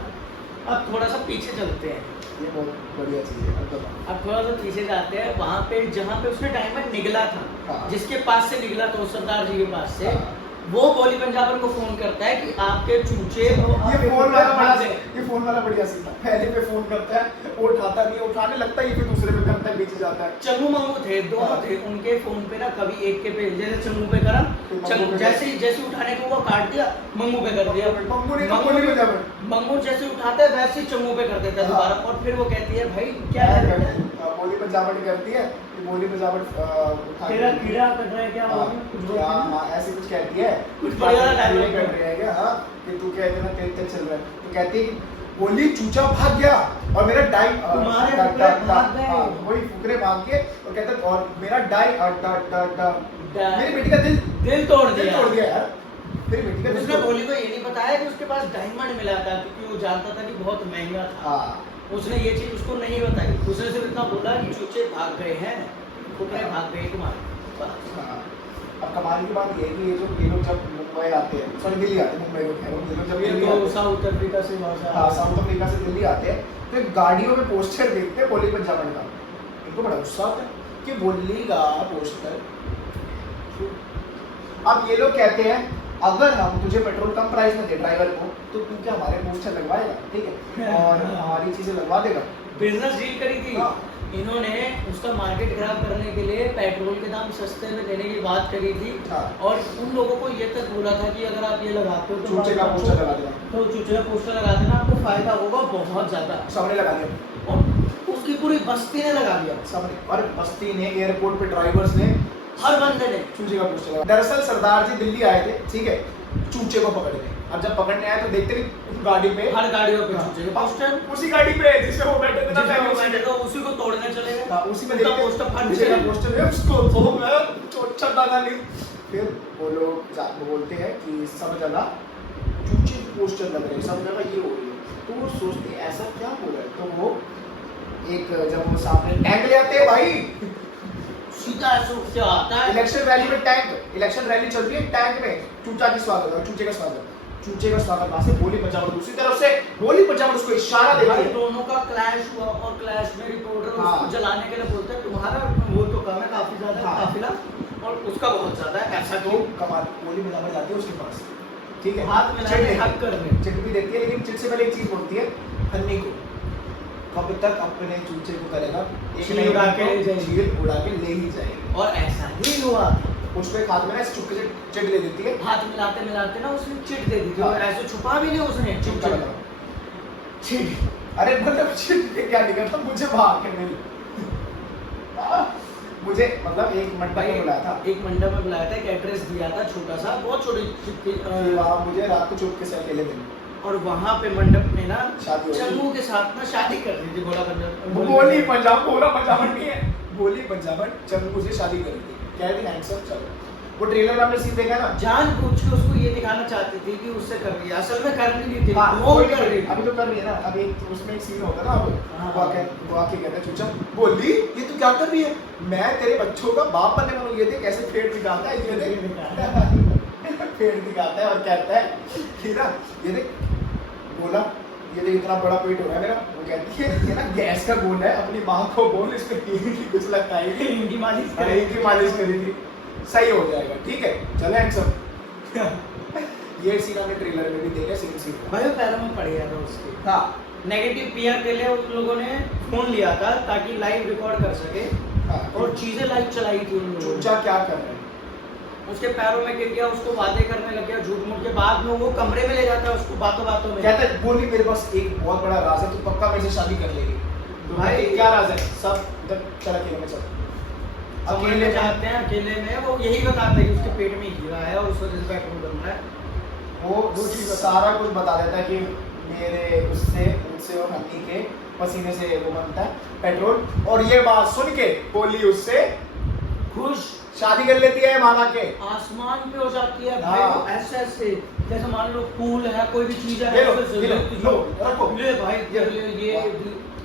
अब थोड़ा सा पीछे चलते हैं, ये बहुत बढ़िया चीज़ है, अब बताओ। अब थोड़ा सा पीछे जाते हैं, वहाँ पे जहाँ पे उसने डायमंड निकला था, हाँ। जिसके पास से निकला था उस सरदार जी के पास से, हाँ। वो बोली पंजाबन को फोन करता है कि आपके चूचे ये फोन वाला बड़ा से ये फोन वाला बढ़िया सीन था। पहले पे फोन करता है, वो उठाता नहीं, उठाने लगता है, ये फिर दूसरे पे करता है, बीच जाता है। चंगू मंगू थे, दोनों हाँ। थे, उनके फोन पे ना कभी एक के पे जैसे चंगू पे करा, फिर मंगू पे जैसे जैसे उठाने को वो काट दिया, मंगू पे कर दिया, मंगू नहीं तो बोली पंजाब में। मंगू जैसे उठाता है वैसे ही चंगू पे कर देता है हाँ। दोबारा, और फिर वो कहती है भाई क्या है बोली पंजाबट करती है, कि बोली पंजाबट उठा तेरा कीड़ा कट रहा है क्या, हाँ, कुछ बोलती है हाँ, ना? हाँ, ऐसे कुछ कहती है, कुछ बढ़िया बात dialogue नहीं कर रही है क्या, हाँ, कि तू क्या इतना तेज तेज चल रहा है, तो कहती है कि बोली चूचा भाग गया और मेरा डाई तुम्हारे फुकरे भाग गए। वही फुकरे भाग गए, और कहते हैं, और मेरा डाई मेरी बेटी का दिल दिल तोड़ दिल दिया। तोड़ दिया यार, मेरी बेटी का दिल उसने तोड़ बोली को ये नहीं बताया कि उसके पास डायमंड मिला था, क्योंकि वो जानता था कि बहुत महंगा था। हाँ, उसने ये चीज उसको नहीं बताई, उसने सिर्फ इतना बोला कि चूचे भाग गए हैं, फुकरे भाग गए तुम्हारे। बस। हाँ। अब कमाल की बात ये है कि ये लोग जब मुंबई आते हैं, सॉरी दिल्ली आते हैं, मुंबई को कह रहा हूँ, ये लोग जब ये दिल्ली तो आते हैं, साउथ अफ्रीका से वहाँ से हाँ, साउथ अफ्रीका से दिल्ली आते हैं, तो एक गाड़ियों में पोस्टर देखते हैं बोली पंजाबन का, इनको बड़ा गुस्सा आता है कि बोली का पोस्टर। अब ये लोग कहते हैं अगर हम तुझे पेट्रोल कम प्राइस में दे ड्राइवर को, तो तू क्या हमारे पोस्टर लगवाएगा, ठीक है, और हमारी चीजें लगवा देगा। बिजनेस डील करी थी। हाँ। इन्होंने उसका मार्केट खराब करने के लिए पेट्रोल के दाम सस्ते में देने की बात करी थी, हाँ। और उन लोगों को ये तक बोला था कि अगर आप ये लगाते हो तो चूचे का पोस्टर लगा देना, तो चूचे का पोस्टर लगा देना, आपको फायदा होगा बहुत ज्यादा। सबने लगा दिया, और उसकी पूरी बस्ती ने लगा दिया, सबने, और बस्ती ने, एयरपोर्ट पे ड्राइवर्स ने, हर बंदे ने। चूचे का पोस्टर लगा। दरअसल सरदार जी दिल्ली आए थे, ठीक है, चूचे को पकड़ गए। अब जब पकड़ने आए तो देखते नहीं गाड़ी पे, हर गाड़ियों पे हाँ। चूचे का पोस्टर, उसी गाड़ी पे जिससे वो बैठे थे ना, जिसमें वो पहले बैठे थे, उसी को तोड़ने चले गए। हाँ, उसी में उसका देखते पोस्टर फट चूचे का गया। पोस्टर है, उसको तो मैं चोट लगा ली। फिर वो लोग बोलते हैं कि सब जगह चूचे के पोस्टर लग रहे हैं, सब जगह ये हो रही है, तो वो सोचते हैं ऐसा क्या हो रहा है, तो वो एक जब वो सामने टैंक ले आते हैं भाई, सीधा ऐसे उठ के आता है। इलेक्शन रैली में टैंक, इलेक्शन रैली चल रही है, टैंक में चूचा की स्वागत है, चूचे का स्वागत, चूचे का स्वागत वहां से बोली पंजाब दूसरी तरफ से, बोली पंजाब उसको इशारा देती भाई है। दोनों का क्लैश हुआ, और क्लैश में रिपोर्टर हाँ। उसको जलाने के लिए बोलते हैं तुम्हारा वो तो कम है, काफी ज्यादा है हाँ। काफिला, और उसका बहुत ज्यादा है, ऐसा तो क्यों? कमाल, बोली पंजाब जाती है उसके पास, ठीक है, हाथ मिला के हक करने। चिट भी देती है, लेकिन चिट से पहले एक चीज बोलती है हन्नी को, कब तक अपने चूचे को करेगा, एक चील नहीं उड़ा के ले जाएगी। चील उड़ा के ले ही जाएगी। और ऐसा ही हुआ, उसको एक हाथ में ना चुपके से चिट दे देती है, हाथ मिलाते मिलाते ना उसने चिट दे दी थी, हाँ। और ऐसे छुपा भी नहीं उसने चुप चिट कर चिट। लो। चिट, अरे मतलब चिट के क्या नहीं करता, मुझे भाग के मिल, मुझे मतलब एक मंडप में बुलाया था, एक मंडप में बुलाया था, एक एड्रेस दिया था छोटा सा, बहुत छोटी चिट्ठी, वहाँ मुझे रात को चुपके से अकेले मिली, और वहाँ पे मंडप में ना शादी हो गई। चंगू के साथ ना शादी कर रही थी भोला पंजाब। बोली पंजाब नहीं है, बोली पंजाब चंगू से शादी करी थी, कह रही हैंडसम चलो, वो ट्रेलर में आपने सीन देखा ना। जानबूझ के उसको ये दिखाना चाहती थी कि उससे कर रही है, असल में कर नहीं थी, हाँ, वो वही कर रही थी। अभी तो कर रही है ना। अभी उसमें एक सीन होता है ना, अब हाँ। वो आके कहता है चूचा, बोली ये तू क्या कर रही है, मैं तेरे बच्चों का बाप बनने वाला हूँ। ये देख कैसे पेड़ निकालता है, ये देख पेड़ निकालता है और कहता है कि ना ये देख बोला, ये देख इतना बड़ा पेट हो रहा है मेरा। वो कहती है ये ना गैस का गोला है, अपनी माँ को बोल इसको कुछ लगता है इनकी मालिश की मालिश करी थी, सही हो जाएगा। ठीक है चले हैंडसम। ये सीन हमने ट्रेलर में भी देखा, सेम सीन भाई वो पैरों में पड़ गया था उसके। हाँ। नेगेटिव पीआर के लिए उन लोगों ने फोन लिया था ताकि लाइव रिकॉर्ड कर सके, हाँ। और चीजें लाइव चलाई थी उन लोगों ने। चूचा क्या कर रहे हैं, उसके पैरों में गिर गया, उसको बातें करने लग गया झूठ मूठ के, बाद में वो कमरे में ले जाता है उसको बातों बातों में। कहता है बोली मेरे पास एक बहुत बड़ा राज है, तू पक्का मेरे से शादी कर लेगी। तो भाई, भाई क्या राज है, सब इधर चल अकेले में चल। अकेले जाते हैं, अकेले में वो यही बताते हैं कि उसके पेट में कीड़ा है और उस वजह से पेट्रोल बन रहा है। वो सारा कुछ बता देता है कि मेरे उससे मुझसे और हनी के पसीने से वो बनता है पेट्रोल। और ये बात सुन के बोली उससे खुश शादी कर लेती है माना के। आसमान पे हो जाती है हाँ। भाई, वो ऐसे ऐसे जैसे मान लो फूल है, कोई भी चीज है, ले लो, ऐसे ले लो, ऐसे लो, रखो। ले भाई ये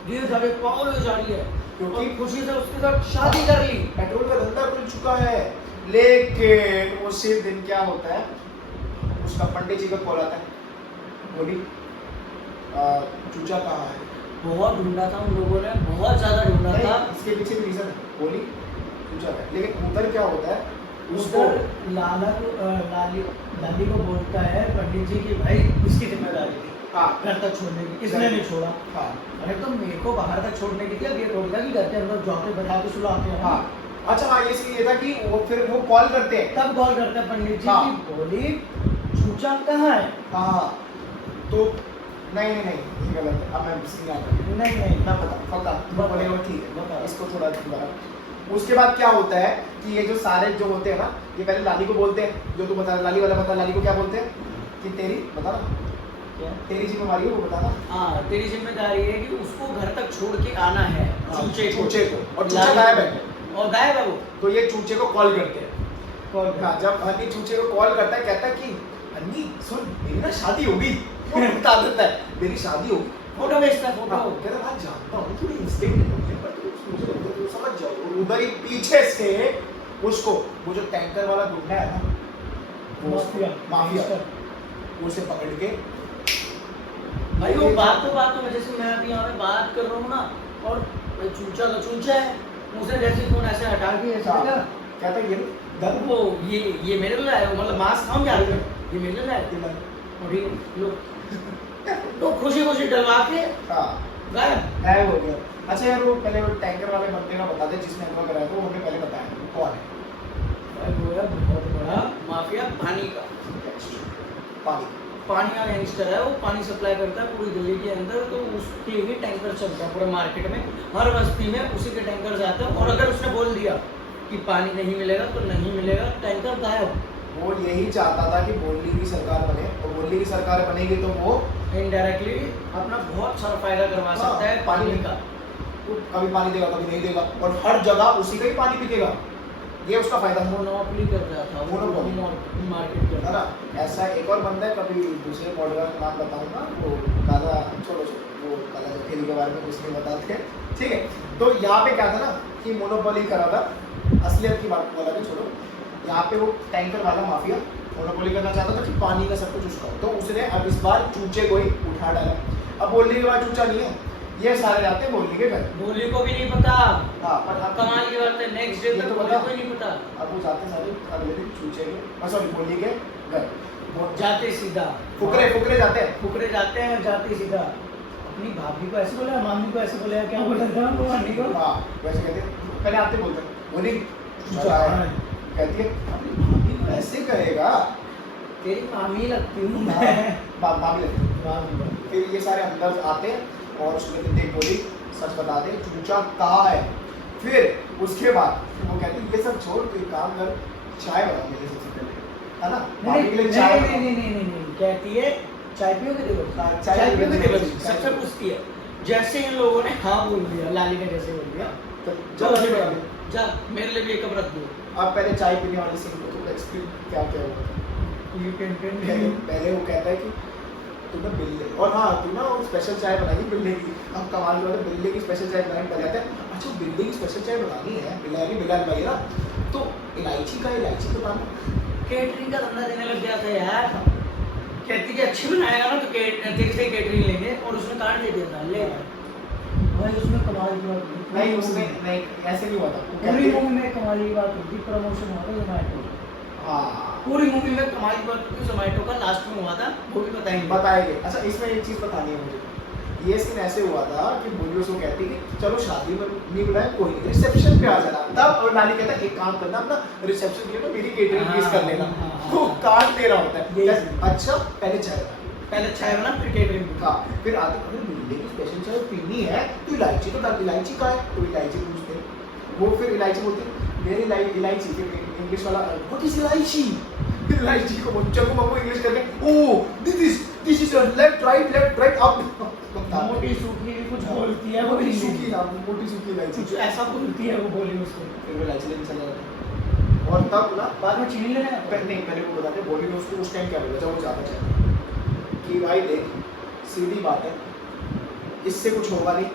धीरे पागल हो जा रही है, क्योंकि खुशी से उसके साथ शादी कर ली। पेट्रोल का धंधा खुल चुका है। लेकिन उसी दिन क्या होता है, उसका पंडित जी का कॉल आता है, बोली चूचा कहाँ है। बहुत ढूंढा था उन लोगों ने, बहुत ज्यादा ढूंढा था। नहीं, इसके पीछे भी रीजन है, बोली चूचा है। लेकिन उधर क्या होता है, उसको उधर लाली को बोलता है पंडित जी की भाई इसकी जिम्मेदारी थी हाँ घर तक छोड़ने की, इसने नहीं छोड़ा। हाँ अरे तो मेरे को बाहर तक छोड़ने की थी, अब ये थोड़ा कि घर के अंदर जाके बैठा के सुलाते हैं। हाँ। अच्छा हाँ, ये सीन ये था कि वो फिर वो कॉल करते हैं। तब कॉल करते हैं पंडित जी हाँ। की, बोली चूचा कहाँ है। हाँ तो नहीं नहीं नहीं ये गलत है, अब मैं सीन याद रखूँ। नहीं ना पता पक्का बता। बोले वो ठीक है, बता। इसको थोड़ा दोबारा। उसके बाद क्या होता है कि ये जो सारे जो होते हैं ना, ये पहले लाली को बोलते हैं, जो तू बता लाली वाला बता, लाली को क्या बोलते हैं कि तेरी बता ना, क्या? तेरी जिम्मेवारी है वो बताना। हाँ, तेरी जिम्मेदारी है कि उसको घर तक छोड़ के आना है चूचे को। और चूचा गायब है, और गायब है वो। तो ये चूचे को कॉल करते हैं। कॉल हाँ, जब हनी चूचे को कॉल करता है, कहता है कि हनी सुन मेरी ना शादी होगी। वो बता देता है मेरी शादी होगी, फोटो भेजता है, हाँ, फोटो। कहता मैं जानता हूँ थोड़ी इंस्टिंक्ट है पर मुझे लगता है तुम समझ जाओ। और उधर ही पीछे से उसको वो जो टैंकर वाला गुंडा है ना, वो माफिया वो उसे पकड़ के भाई वो बातों में, जैसे मैं अभी यहाँ पे बात कर रहा हूँ ना, और चूचा का चूचा है, उसने जैसे फोन ऐसे हटा के ऐसे हाँ, लगा, कहता है ये दर वो ये मेरे लिए आया, मतलब मास्क हम जा रहे हैं, ये मेरे लिए आया, और ये लो तो खुशी खुशी डलवा के हाँ गायब। हो गया। अच्छा यार वो पहले वो टैंकर वाले बंदे का बता दे जिसने हमला कराया था, वो हमें पहले बताया वो कौन है। भाई वो है बहुत बड़ा माफिया पानी का, पानी पानी का गैंगस्टर है, वो पानी सप्लाई करता है पूरी दिल्ली के अंदर, तो उसके भी टैंकर चलता है पूरे मार्केट में, हर बस्ती में उसी के टैंकर जाते हैं। और अगर उसने बोल दिया कि पानी नहीं मिलेगा तो नहीं मिलेगा, टैंकर गायब। वो यही चाहता था कि बोली की सरकार बने, और बोली की सरकार बनेगी तो वो इनडायरेक्टली अपना बहुत सारा फायदा करवा सकता है पानी का। वो कभी पानी देगा कभी नहीं देगा, और हर जगह उसी का ही पानी बिकेगा, ये उसका फायदा है मोनोपोली कर रहा था वो, मोनोपोली। मार्केट के है ना। ऐसा एक और बंदा है, कभी दूसरे मॉडल का नाम बताऊंगा, वो काला छोड़ो वो काला जखेरी के बारे में कुछ नहीं बताते हैं, ठीक है। तो यहाँ पे क्या था ना कि मोनोपोली करा था, असलियत की बात बोला था छोड़ो। यहाँ पे वो टैंकर वाला माफिया मोनोपोली करना चाहता था कि पानी का सब कुछ उसका, तो उसने अब इस बार चूचे को ही उठा डाला। अब बोलने के बाद चूचा नहीं है, ये सारे जाते हैं बोलने के घर। बोली को भी नहीं पता। हाँ पर अब कमाल की बात है, नेक्स्ट डे ये तक तो बोली पता। को ही नहीं पता। अब वो जाते सारे अगले दिन चूचे के सॉरी बोलने के घर, वो जाते सीधा फुकरे फुकरे जाते हैं। फुकरे जाते हैं, जाते सीधा अपनी भाभी को ऐसे बोला, मामी को ऐसे बोला, क्या बोला था वो मामी को? हाँ वैसे कहते हैं, पहले आते बोलते हैं बोली चूचा है, कहती है अपनी भाभी को ऐसे करेगा, तेरी मामी लगती हूँ मैं। भाभी लगती है। मामी। फिर ये सारे अंदर आते हैं और उसमें कहते हैं बोली सच बता दे चूचा कहाँ है। फिर उसके बाद वो कहती है ये सब छोड़ तू एक काम कर, चाय बना मेरे सबसे पहले, है ना। भाभी के लिए चाय बनाओ। नहीं, कहती है चाय पियोगे देखो, हाँ, चाय पियोगे देखो, चाय सबसे पूछती है। जैसे इन लोगों ने हाँ बोल दिया, लाली ने जैसे बोल दिया, तो चलो अभी बना दे। जा मेरे लिए भी एक कप रख दो। अब पहले चाय पीने वाले सीन को थोड़ा एक्सप्लेन क्या क्या हुआ। You can tell me. पहले वो कहता है कि तू ना बिल्ले, और हाँ तू ना स्पेशल चाय बनाई बिल्ले की। हम कमाल कर बिल्ले की स्पेशल चाय बनाने पड़ जाते हैं। अच्छा बिल्ले की स्पेशल चाय बनानी है, बिल्ला भाई ना, तो इलायची तो डालना। केटरिंग का धंधा देने लग गया था यार। कहती कि अच्छी बनाएगा ना तो तेरे से केटरिंग लेंगे, और उसने कार्ड दे दिया था ले भाई। उसमें कमाल की बात नहीं उसमें नहीं ऐसे नहीं हुआ था। वो पूरी कहते मूवी में कमाल की बात होती, प्रमोशन हुआ था जोमेटो। हाँ पूरी मूवी में कमाल की बात होती जोमेटो का लास्ट में हुआ था, वो भी बताएंगे। बताएंगे। अच्छा इसमें एक चीज बतानी है मुझे। ये सीन ऐसे हुआ था कि बोली उसको कहती कि चलो शादी में नहीं बुलाए कोई नहीं, रिसेप्शन पे आ जाना। तब और नानी कहता एक काम करना अपना रिसेप्शन के लिए मेरी केटरिंग फीस कर लेना। वो कार्ड दे रहा होता है। अच्छा पहले चाय बना, पहले चाय बना फिर केटरिंग। हाँ फिर आते अरे मिलने की स्पेशल चाय पीनी है तो इलायची तो डाल, इलायची का है तो इलायची पूछते, वो फिर इलायची बोलती मेरी इलायची, फिर इंग्लिश वाला व्हाट इज इलायची, फिर इलायची को चलो मम्मू इंग्लिश करके oh this is left right up. मोटी सूखी कुछ बोलती है वो मोटी हिंदी सूखी मोटी सूखी इलायची, कुछ ऐसा बोलती है वो बोली उसको। फिर वो इलायची लेने चला जाता है। और तब ना बाद में चीनी लेने नहीं पहले वो बताते बोली में उसको उस टाइम क्या बोला जब वो जाता चाहता कि भाई देख सीधी बात है, इससे कुछ होगा नहीं,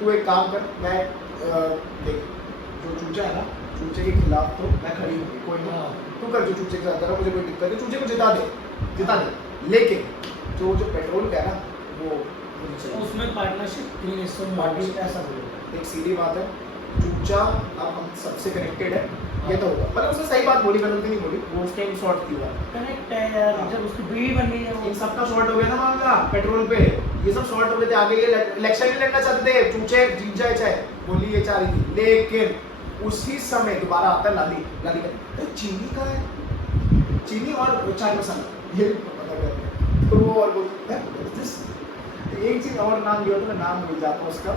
तू एक काम कर, मैं देख जो चूचा है ना, चूचे के खिलाफ तो मैं खड़ी हूँ, कोई नहीं तू कर जो चूचे के साथ करा, मुझे कोई दिक्कत नहीं, चूचे को जिता दे, लेकिन जो पेट्रोल का है ना वो मुझे चाहिए। उसमें पार्टनरशिप 3 हिस्सों में Partnership ऐसा बोलो। एक सीधी बात है, चूचा अब हम सबसे कनेक्टेड है, ये तो होगा। मतलब उसने सही बात बोली, गलत नहीं बोली, वो उस टाइम शॉर्ट थी हुआ कनेक्ट है यार, जब उसकी बीवी बन गई है वो इन सबका शॉर्ट हो गया था मामला पेट्रोल पे, ये सब शॉर्ट हो गए थे। आगे ये इलेक्शन नहीं लड़ना चाहते थे, चूचे जीत जाए चाहे, बोली ये चाह रही थी, लेकिन उसी समय दोबारा आता है लाली कहती अरे चीनी का है, चीनी और चाय मसाला ये पता करते हैं। तो वो और बोलते हैं एक चीज और नाम लिया तो मैं नाम भूल जाता हूँ उसका,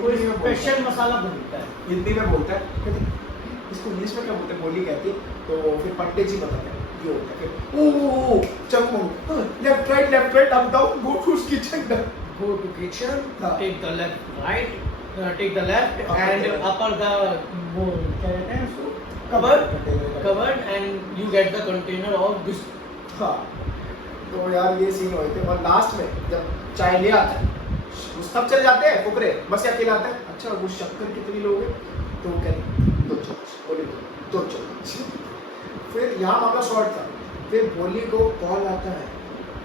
कोई स्पेशल मसाला बोलता है हिंदी में बोलता है, कहते इसको इंग्लिश में क्या बोलते हैं, बोली कहती है। तो फिर पंडित जी बताते हैं ये होता है, फिर ओ चलो left right up down go to kitchen, go to kitchen, हाँ। take the left and upper the वो क्या कहते हैं उसको covered and you get the container of this। हाँ तो यार ये सीन हुए थे। और लास्ट में जब चाय ले आता है वो सब चले जाते हैं फुकरे, बस ये अकेला आता है। अच्छा वो शक्कर कितनी लोग हैं, तो वो कहते 2 चम्मच, बोली 2 चम्मच। फिर यहाँ मामला शॉर्ट था, फिर बोली को कॉल आता है,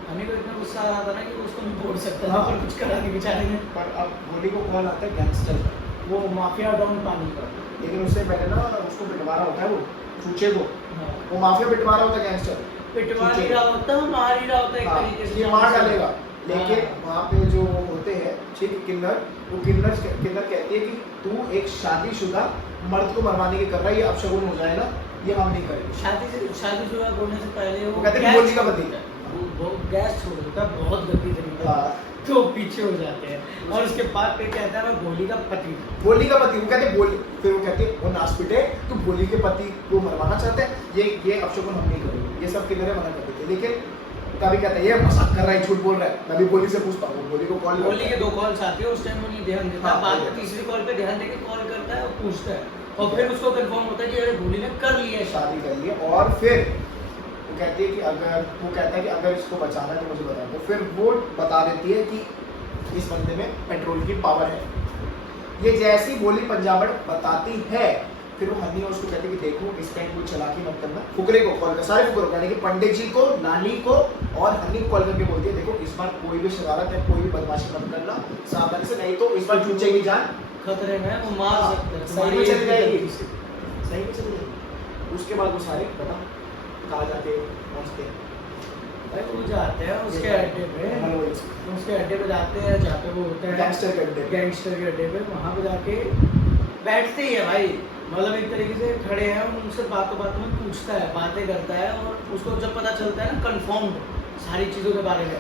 हमें को इतना गुस्सा आ रहा था ना कि उसको नहीं बोल सकता था, हाँ। पर कुछ करा नहीं बेचारे ने। पर अब बोली को कॉल आता है गैंगस्टर का, वो माफिया डॉन पानी का। लेकिन उससे पहले ना उसको पिटवारा होता है वो चूचे को, हाँ। वो माफिया पिटवारा होता है गैंगस्टर, पिटवा नहीं रहा होता, मार ही रहा होता है एक हाँ, तरीके से। ये मार डालेगा। लेकिन हाँ। वहाँ पे जो होते हैं ठीक किन्नर, वो किन्नर कहती है कि तू एक शादीशुदा मर्द को मरवाने की कर रहा है, ये अपशगुन हो जाएगा, ये हम नहीं करेंगे। शादीशुदा होने से पहले वो कहते हैं बोली का पति। वो गैस छोड़ देता है बहुत गंदी तरीके से, तो पीछे हो जाते हैं। और उसके बाद फिर कहता है मैं भोली का पति हूँ। बोली का पति, वो कहते हैं बोली, फिर वो कहती है वो नाच पिटे तू बोली के पति को मरवाना चाहते हैं, ये अपशगुन हम नहीं करेंगे, ये सब किन्नर मना करते थे। लेकिन कभी कहता है ये मजाक कर रहा है, झूठ बोल रहा है। मैं भी बोली से पूछता हूँ, बोली को कॉल, बोली के 2 कॉल्स आते हैं, उस टाइम वो नहीं ध्यान देता, हाँ, बाद में हाँ। तीसरी कॉल पे ध्यान देके कॉल करता है और पूछता है, और फिर उसको कंफर्म होता है कि अरे भोली ने कर लिया है शादी कर ली। और फिर वो कहती है कि अगर वो कहता है कि अगर इसको बचाना है तो मुझे बता दो। फिर वो बता देती है कि इस बंदे में पेट्रोल की पावर है। ये जैसी बोली पंजाबड़ बताती है, फिर वो हनी उसको कहती है कि देखो इस टाइम कोई चालाकी मत करना, फुकरे को कॉल कर, सारे फुकरों यानी कि पंडित जी को, नानी को और हनी को कॉल करके बोलती है देखो इस बार कोई भी शरारत है, कोई भी बदमाशी मत करना सावधानी से, नहीं तो इस बार चूचे की जान खतरे में, वो मार सकता है। सही में चली जाएगी, सही में चली जाएगी। उसके बाद वो सारे बता कहाँ जाके पहुँचते हैं, भाई वो जाते हैं उसके अड्डे पे, उसके अड्डे पे जाते हैं जहाँ पे वो होता है गैंगस्टर के अड्डे पे। गैंगस्टर के अड्डे पे, वहाँ पे जाके बैठते ही है भाई, मतलब एक तरीके से खड़े हैं, उनसे बातों में पूछता है, बातें करता है, और उसको जब पता चलता है ना कंफर्म सारी चीज़ों के बारे में,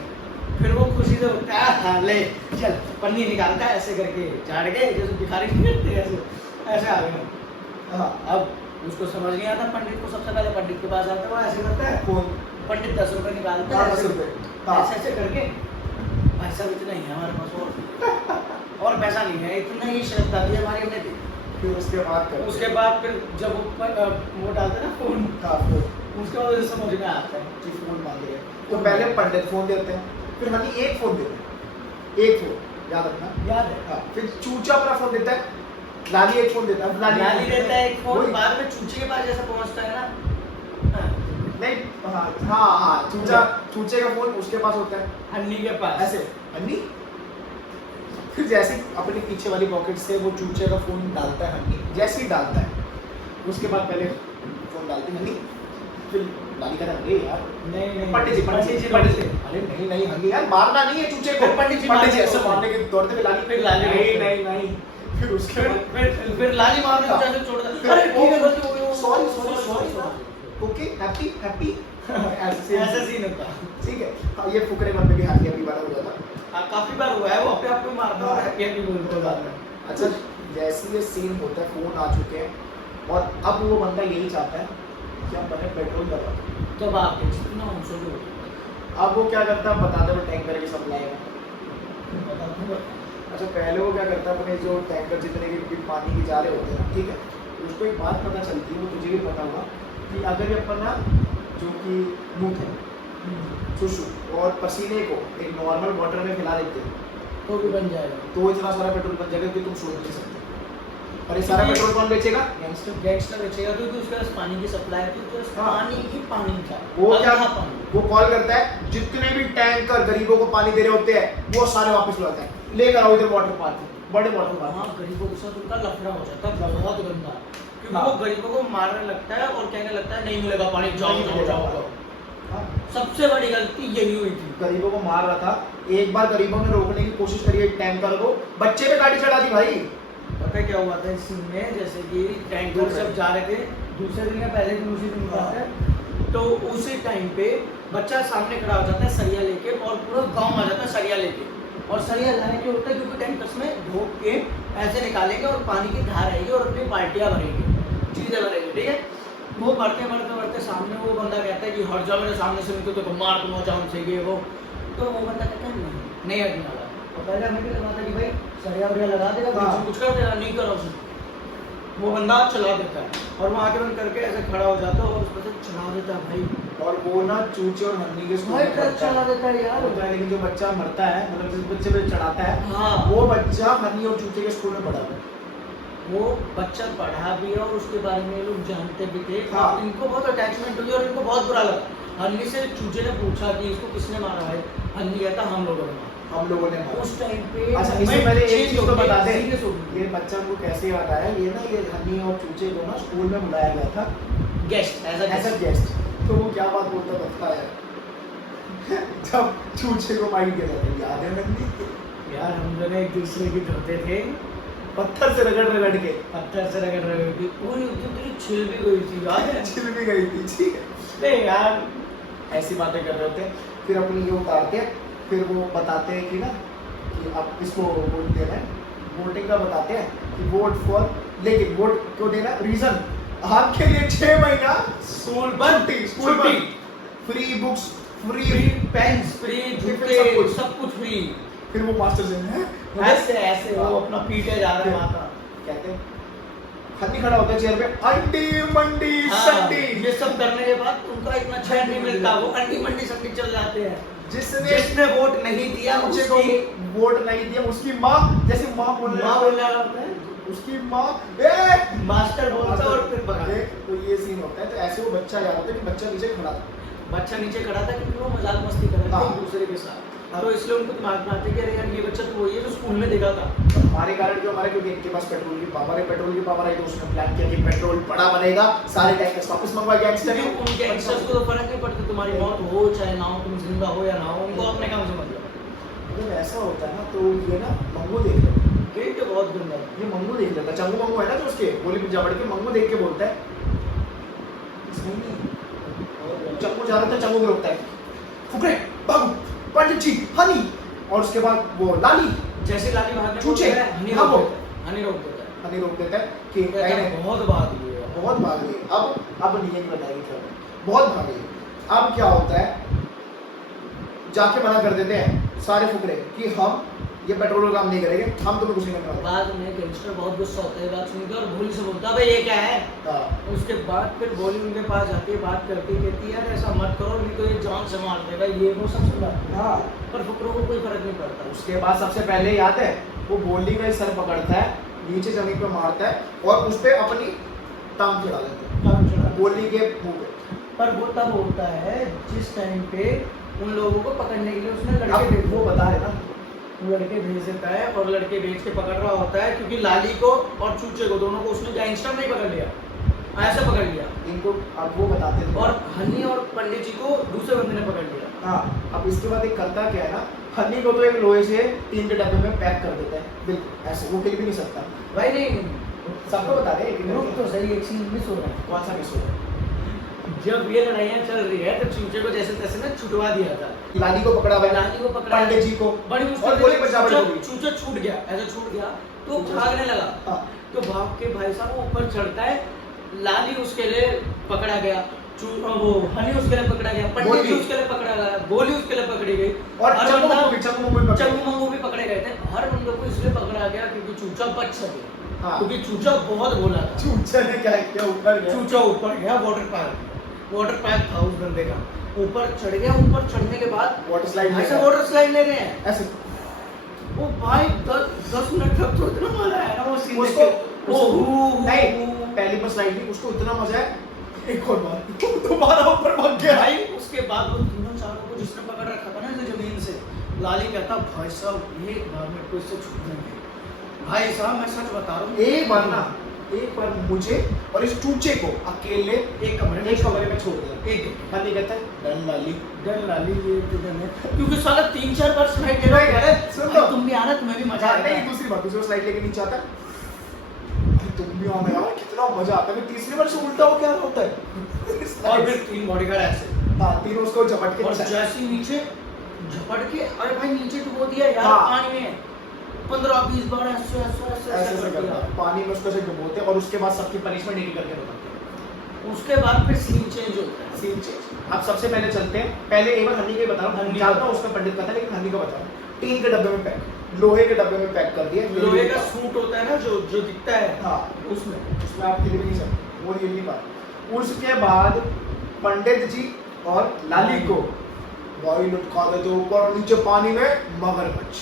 फिर वो खुशी से होता है हाँ ले चल, पन्नी निकालता है ऐसे करके, झाड़ के जैसे भिखारी नहीं करते ऐसे आ गए। हाँ अब उसको समझ नहीं आता पंडित को, सबसे पहले पंडित के पास आता है, वो ऐसे करता है, कौन पंडित 10 रुपए निकालता है 10 रुपए, हाँ। ऐसे ऐसे करके, भाई साहब इतना ही है हमारे पास, और पैसा नहीं है, इतना ही श्रद्धा थी हमारी, हमने दी। फिर उसके बाद करते उसके हैं। बाद फिर जब वो डालते हैं ना फोन, हाँ, फिर उसके बाद मुझे समझ में आता है। कि फोन मांग रहे हैं तो पहले पंडित फोन देते हैं, फिर हनी एक फोन देते हैं, एक फोन याद रखना। याद है? हाँ, फिर चूचा अपना फोन देता है, लाली एक फोन देता है, लाली देता है एक फोन, वही। बाद में चूचे के पास जैसा पहुंचता है ना। हाँ, नहीं, हाँ चूचे का फोन उसके पास होता है हन्नी के पास ऐसे हन्नी, फिर जैसे अपने पीछे वाली पॉकेट से वो चूचे का फोन डालता है हन्नी, जैसे ही डालता है उसके बाद पहले फोन डालती है हन्नी, फिर लाली कहता है अरे यार नहीं पंडित जी अरे नहीं हन्नी यार मारना नहीं है चूचे को, फिर पंडित जी ऐसे मारने के दौड़ पे लाली फिर लाली नहीं फिर उसके बाद फिर लाली मारने को जैसे छोड़ देता है। अरे ठीक है गलती हो गई, सॉरी ओके हैप्पी ऐसा सीन होता है। ठीक है। हाँ, ये फुकरे मन में भी हाथी अभी बार हो जाता। काफी बार हुआ है, वो अपने आप को मारता है हैप्पी हैप्पी बोलते बाद में। अच्छा, जैसे ये सीन होता है फोन आ चुके हैं और अब वो बंदा यही चाहता है कि हम बने पेट्रोल करवा। तब आप कितना हमसे जो अब वो क्या करता है बताते हुए टैंकर की सप्लाई में। बताता हूँ। अच्छा, पहले वो क्या करता है अपने जो टैंकर जितने भी पानी के जाले होते हैं ना, ठीक है, तो उसको एक बात पता चलती है, वो तुझे भी पता होगा कि अगर ये अपन ना जो कि मुंह थे सुसु और पसीने को एक नॉर्मल वाटर में खिला देते हैं तो भी बन जाएगा। तो इतना सारा पेट्रोल बच जाएगा कि तुम सोच नहीं सकते। और ये सारा पेट्रोल कौन बेचेगा? गैंगस्टर बेचेगा, क्योंकि उसके पास पानी की सप्लाई है, क्योंकि उसके पास हाँ। पानी ही पानी था। वो क्या अल्लाह पानी। वो कॉल करता है जितने भी टैंकर गरीबों को पानी दे रहे होते हैं वो सारे वापस लाता है, लेकर आओ इधर वाटर पार्क, बड़े वाटर पार्क। वहाँ गरीबों के साथ उनका लफड़ा हो जाता है बहुत गंदा, क्योंकि हाँ। वो गरीबों को मारने लगता है और कहने लगता है नहीं मिलेगा पानी, जाओ जाओ जाओ जाओ। हाँ, सबसे बड़ी गलती यही हुई थी। गरीबों को मार रहा था। एक बार गरीबों ने रोकने की कोशिश करी एक टैंकर को, बच्चे पे गाड़ी चढ़ा दी भाई। पता है क्या हुआ था इस सीन में? जैसे कि टैंकर सब जा रहे थे दूसरे दिन या पहले दिन, उसी दिन बात है, तो उसी टाइम पे बच्चा सामने खड़ा हो जाता है सरिया लेके और पूरा गांव आ जाता है सरिया लेके, और सरिया लाने के होता है क्योंकि टैंकर्स में ढोक के ऐसे निकालेंगे और पानी की धार रहेगी और अपनी बाल्टियाँ भरेंगे, चीज़ें भरेंगे, ठीक है। वो बढ़ते सामने वो बंदा कहता है कि हट जाओ मेरे सामने से, उनको तो मार दूंगा जाऊँ से ये वो। तो वो बंदा कहता है नहीं हटने वाला। और पहले हमें भी लगा था कि भाई सरिया वरिया लगा देगा, हाँ। कुछ कर देगा, नहीं करो उसने। वो बंदा चला देता है और वहाँ आके बंद करके ऐसे खड़ा हो जाता है और उसको चला देता है भाई। और वो ना चूचे और हन्नी के स्कूल भाई में ट्रक पढ़ता चला है। देता है यार। होता है, लेकिन जो बच्चा मरता है मतलब जिस बच्चे पे चढ़ाता है हाँ। वो बच्चा हन्नी और चूचे के स्कूल में पढ़ा हुआ है। वो बच्चा पढ़ा भी है और उसके बारे में ये लोग जानते भी थे। हाँ। इनको बहुत अटैचमेंट हुई और इनको बहुत बुरा लगा। हन्नी से चूचे ने पूछा कि इसको किसने मारा भाई? हन्नी कहता हम लोगों ने मारा। हम लोगों ने मारा। उस टाइम पे अच्छा, इससे पहले एक change चीज हो तो गई, बता दे, serious हो गई। ये बच्चा को कैसे याद आया? ये ना ये हनी और चूचे को ना स्कूल में बुलाया गया था गेस्ट एज अ गेस्ट। तो वो क्या बात बोलता था है जब चूचे को माइंड किया था, याद है नंदी? यार हम दोनों एक दूसरे की धोते थे, पत्थर से रगड़ के पत्थर से रगड़ रहे थी, पूरी तेरी छिल भी गई थी, याद है? छिल भी गई थी, ठीक है। नहीं यार, ऐसी बातें कर रहे होते हैं, फिर अपनी ये उतारते हैं, फिर वो बताते हैं कि ना कि अब इसको वोट देना है, वोटिंग का बताते हैं कि वोट फॉर, लेकिन वोट क्यों देना, रीजन आपके लिए 6 महीना स्कूल बंद, स्कूल बंद, free books, free free pens, free जूते, सब कुछ फ्री। फिर वो मास्टर से हैं ऐसे ऐसे वो अपना पीटे जा रहे हैं वहाँ का। कहते हैं, हन्नी खड़ा होता है चेयर पे, अंडी मंडी हाँ, संडी, ये सब करने के बाद उनका इतना चैन नहीं मिलता, वो अंडी मंडी संडी चल जाते हैं। जिसने वोट नहीं दिया मुझे को उसकी वोट नहीं दिया, उसकी माँ, जैसे माँ बोल माँ बोलने वाला होता है, उसकी माँ ए मास्टर बोलता है और फिर भगा। तो ये सीन होता है। तो ऐसे वो बच्चा याद होता है कि बच्चा नीचे खड़ा था, बच्चा नीचे खड़ा था क्योंकि वो मजाक मस्ती कर रहे थे हाँ। एक दूसरे के साथ, हाँ। तो इसलिए उनको दिमाग में आते कि अरे यार ये बच्चा तो वही है जो स्कूल में देखा था। हमारे कारण क्यों हमारे, क्योंकि इनके पास पेट्रोल की पावर है, पेट्रोल की पावर है तो उसने प्लान किया कि पेट्रोल बड़ा बनेगा, सारे टैक्स वापस मंगवा गैंगस्टर क्योंकि उनके गैंगस्टर्स को तो फर्क नहीं पड़ता तुम्हारी मौत हो चाहे ना हो, तुम जिंदा हो या ना हो, उनको अपने काम से मतलब। जब ऐसा होता है ना तो ये ना मंगू देख लेता है, गेट तो बहुत गंदा है। ये मंगू देख लेता है, चंगू मंगू है ना तो उसके गोली में जबड़ के मंगू देख के बोलता है इसमें नहीं, चंगू जा रहा था, चंगू को रोकता है, फुकरे बाबू पंडित जी हनी, और उसके बाद वो लाली जैसे लाली भागने को चूचे, बोलता है, हनी हाँ रोक वो। देता है, हनी रोक देता है। हनी रोक देता है कि कहता नहीं है, नहीं बहुत भाग लिए यार। बहुत भाग गई, अब नहीं है बताएगी क्या हुआ। बहुत भाग गई। अब क्या होता है, जाके मना कर देते हैं सारे फुकरे कि हम ये पेट्रोल का काम नहीं करेंगे, हम तुम्हें कुछ नहीं करने वाले। बाद में गैंगस्टर बहुत गुस्सा होता है बात सुनकर और भोली से बोलता है भाई ये क्या है। हाँ। उसके बाद फिर भोली उनके पास जाती है, बात करती कहती है यार ऐसा मत करो नहीं तो ये जान से मार देगा, ये वो सब सुना। हाँ। पर फुकरों को कोई फर्क नहीं पड़ता। उसके बाद सबसे पहले याद है वो भोली का ही सर पकड़ता है, नीचे जमीन पे मारता है और उस पे अपनी टांग चढ़ा देता है भोली के मुंह पे। पर वो तब होता है जिस टाइम पे उन लोगों को पकड़ने के लिए उसने लड़के अब भेज वो बता रहे ना, लड़के भेज देता है और लड़के भेज के पकड़ रहा होता है क्योंकि लाली को और चूचे को दोनों को उसने गैंगस्टर नहीं पकड़ लिया, ऐसे पकड़ लिया। इनको अब वो बताते थे। और हनी और पंडित जी को दूसरे बंदे ने पकड़ लिया। हाँ, अब इसके बाद एक करता क्या है ना, हनी को तो एक लोहे से टीन के डब्बे में पैक कर देता है, बिल्कुल ऐसे, वो हिल भी नहीं सकता। भाई नहीं सबको बता रहे हैं रुक तो सही, एक सीन मिस हो रहा है। कौन सा मिस हो रहा है? जब ये लड़ाइयाँ चल रही है तो चूचे को जैसे तैसे ना छुटवा दिया था। लाली को पकड़ा हुआ है, लाली को पकड़ा, पंडित जी को, बड़ी और मुश्किल गोली से पंजाबी को भी। चूचा छूट गया, ऐसा छूट गया तो भागने लगा। हाँ। तो भाग के भाई साहब वो ऊपर चढ़ता है, लाली उसके लिए पकड़ा गया, वो हनी उसके लिए पकड़ा गया, पंडित जी उसके लिए पकड़ा गया, गोली उसके लिए पकड़ी गई और हर चंगू बंदा- को भी, चंगू को भी पकड़ा। चंगू मंगू भी पकड़े गए थे। हर बंदे को इसलिए पकड़ा गया क्योंकि चूचा बच सके, हाँ। क्योंकि चूचा बहुत भोला था। चूचा ने क्या किया, ऊपर गया। चूचा ऊपर गया, वाटर पार्क था उस बंदे का, ऊपर चढ़ गया। ऊपर चढ़ने के बाद वाटर स्लाइड ऐसे वाटर स्लाइड ले रहे हैं ऐसे। वो भाई 10 मिनट तक तो इतना मजा आया ना वो सीन उसको नहीं पहली पर स्लाइड थी, उसको इतना मजा है, एक और बार दोबारा ऊपर भाग गया। भाई उसके बाद वो तीनों चारों को जिसने पकड़ रखा था ना इसे जमीन से, लाली कहता भाई साहब एक बार मेरे को इससे छूट देंगे। भाई साहब मैं सच बता रहा हूँ, एक बार मुझे और इस चूचे को अकेले एक कमरे में छोड़ दिया। एक हनी कहता है डन लाली। डर लाली ये तो डर है क्योंकि साला 3-4 बार स्लाइड ले रहा है। अरे सुन भाई लो। तुम भी आना, तुम्हें भी मजा हाँ, आएगा। नहीं दूसरी बार, दूसरी स्लाइड लेके नीचे आता है, तुम भी आओ यार, कितना मजा आता है। फिर तीसरी बार से उल्टा हो क्या होता है और फिर 3 बॉडीगार्ड ऐसे, हाँ, तीनों उसको झपट के और नीचे। जैसे ही नीचे झपट के, अरे भाई नीचे डुबो दिया यार हाँ। पानी में 15-20 बार ऐसे ऐसे कर करता दिया। है, पानी में उसको ऐसे डुबोते हैं और उसके बाद सबकी पनिशमेंट एक करके बताते हैं। उसके बाद फिर सीन चेंज होता है। Scene change. अब सबसे पहले चलते हैं, पहले एक बार हनी के बता रहा हूँ, हनी जानता का। हूँ उसका पंडित पता है, लेकिन हनी का बता रहा हूँ। टीन के डब्बे में पैक, लोहे के डब्बे में पैक कर दिया। लोहे का सूट होता है ना जो दिखता है, हाँ, उसमें उसमें आप हिल भी नहीं सकते, वो हिल नहीं पाते। उसके बाद पंडित जी और लाली को भाई लटका देते ऊपर और नीचे पानी में मगरमच्छ।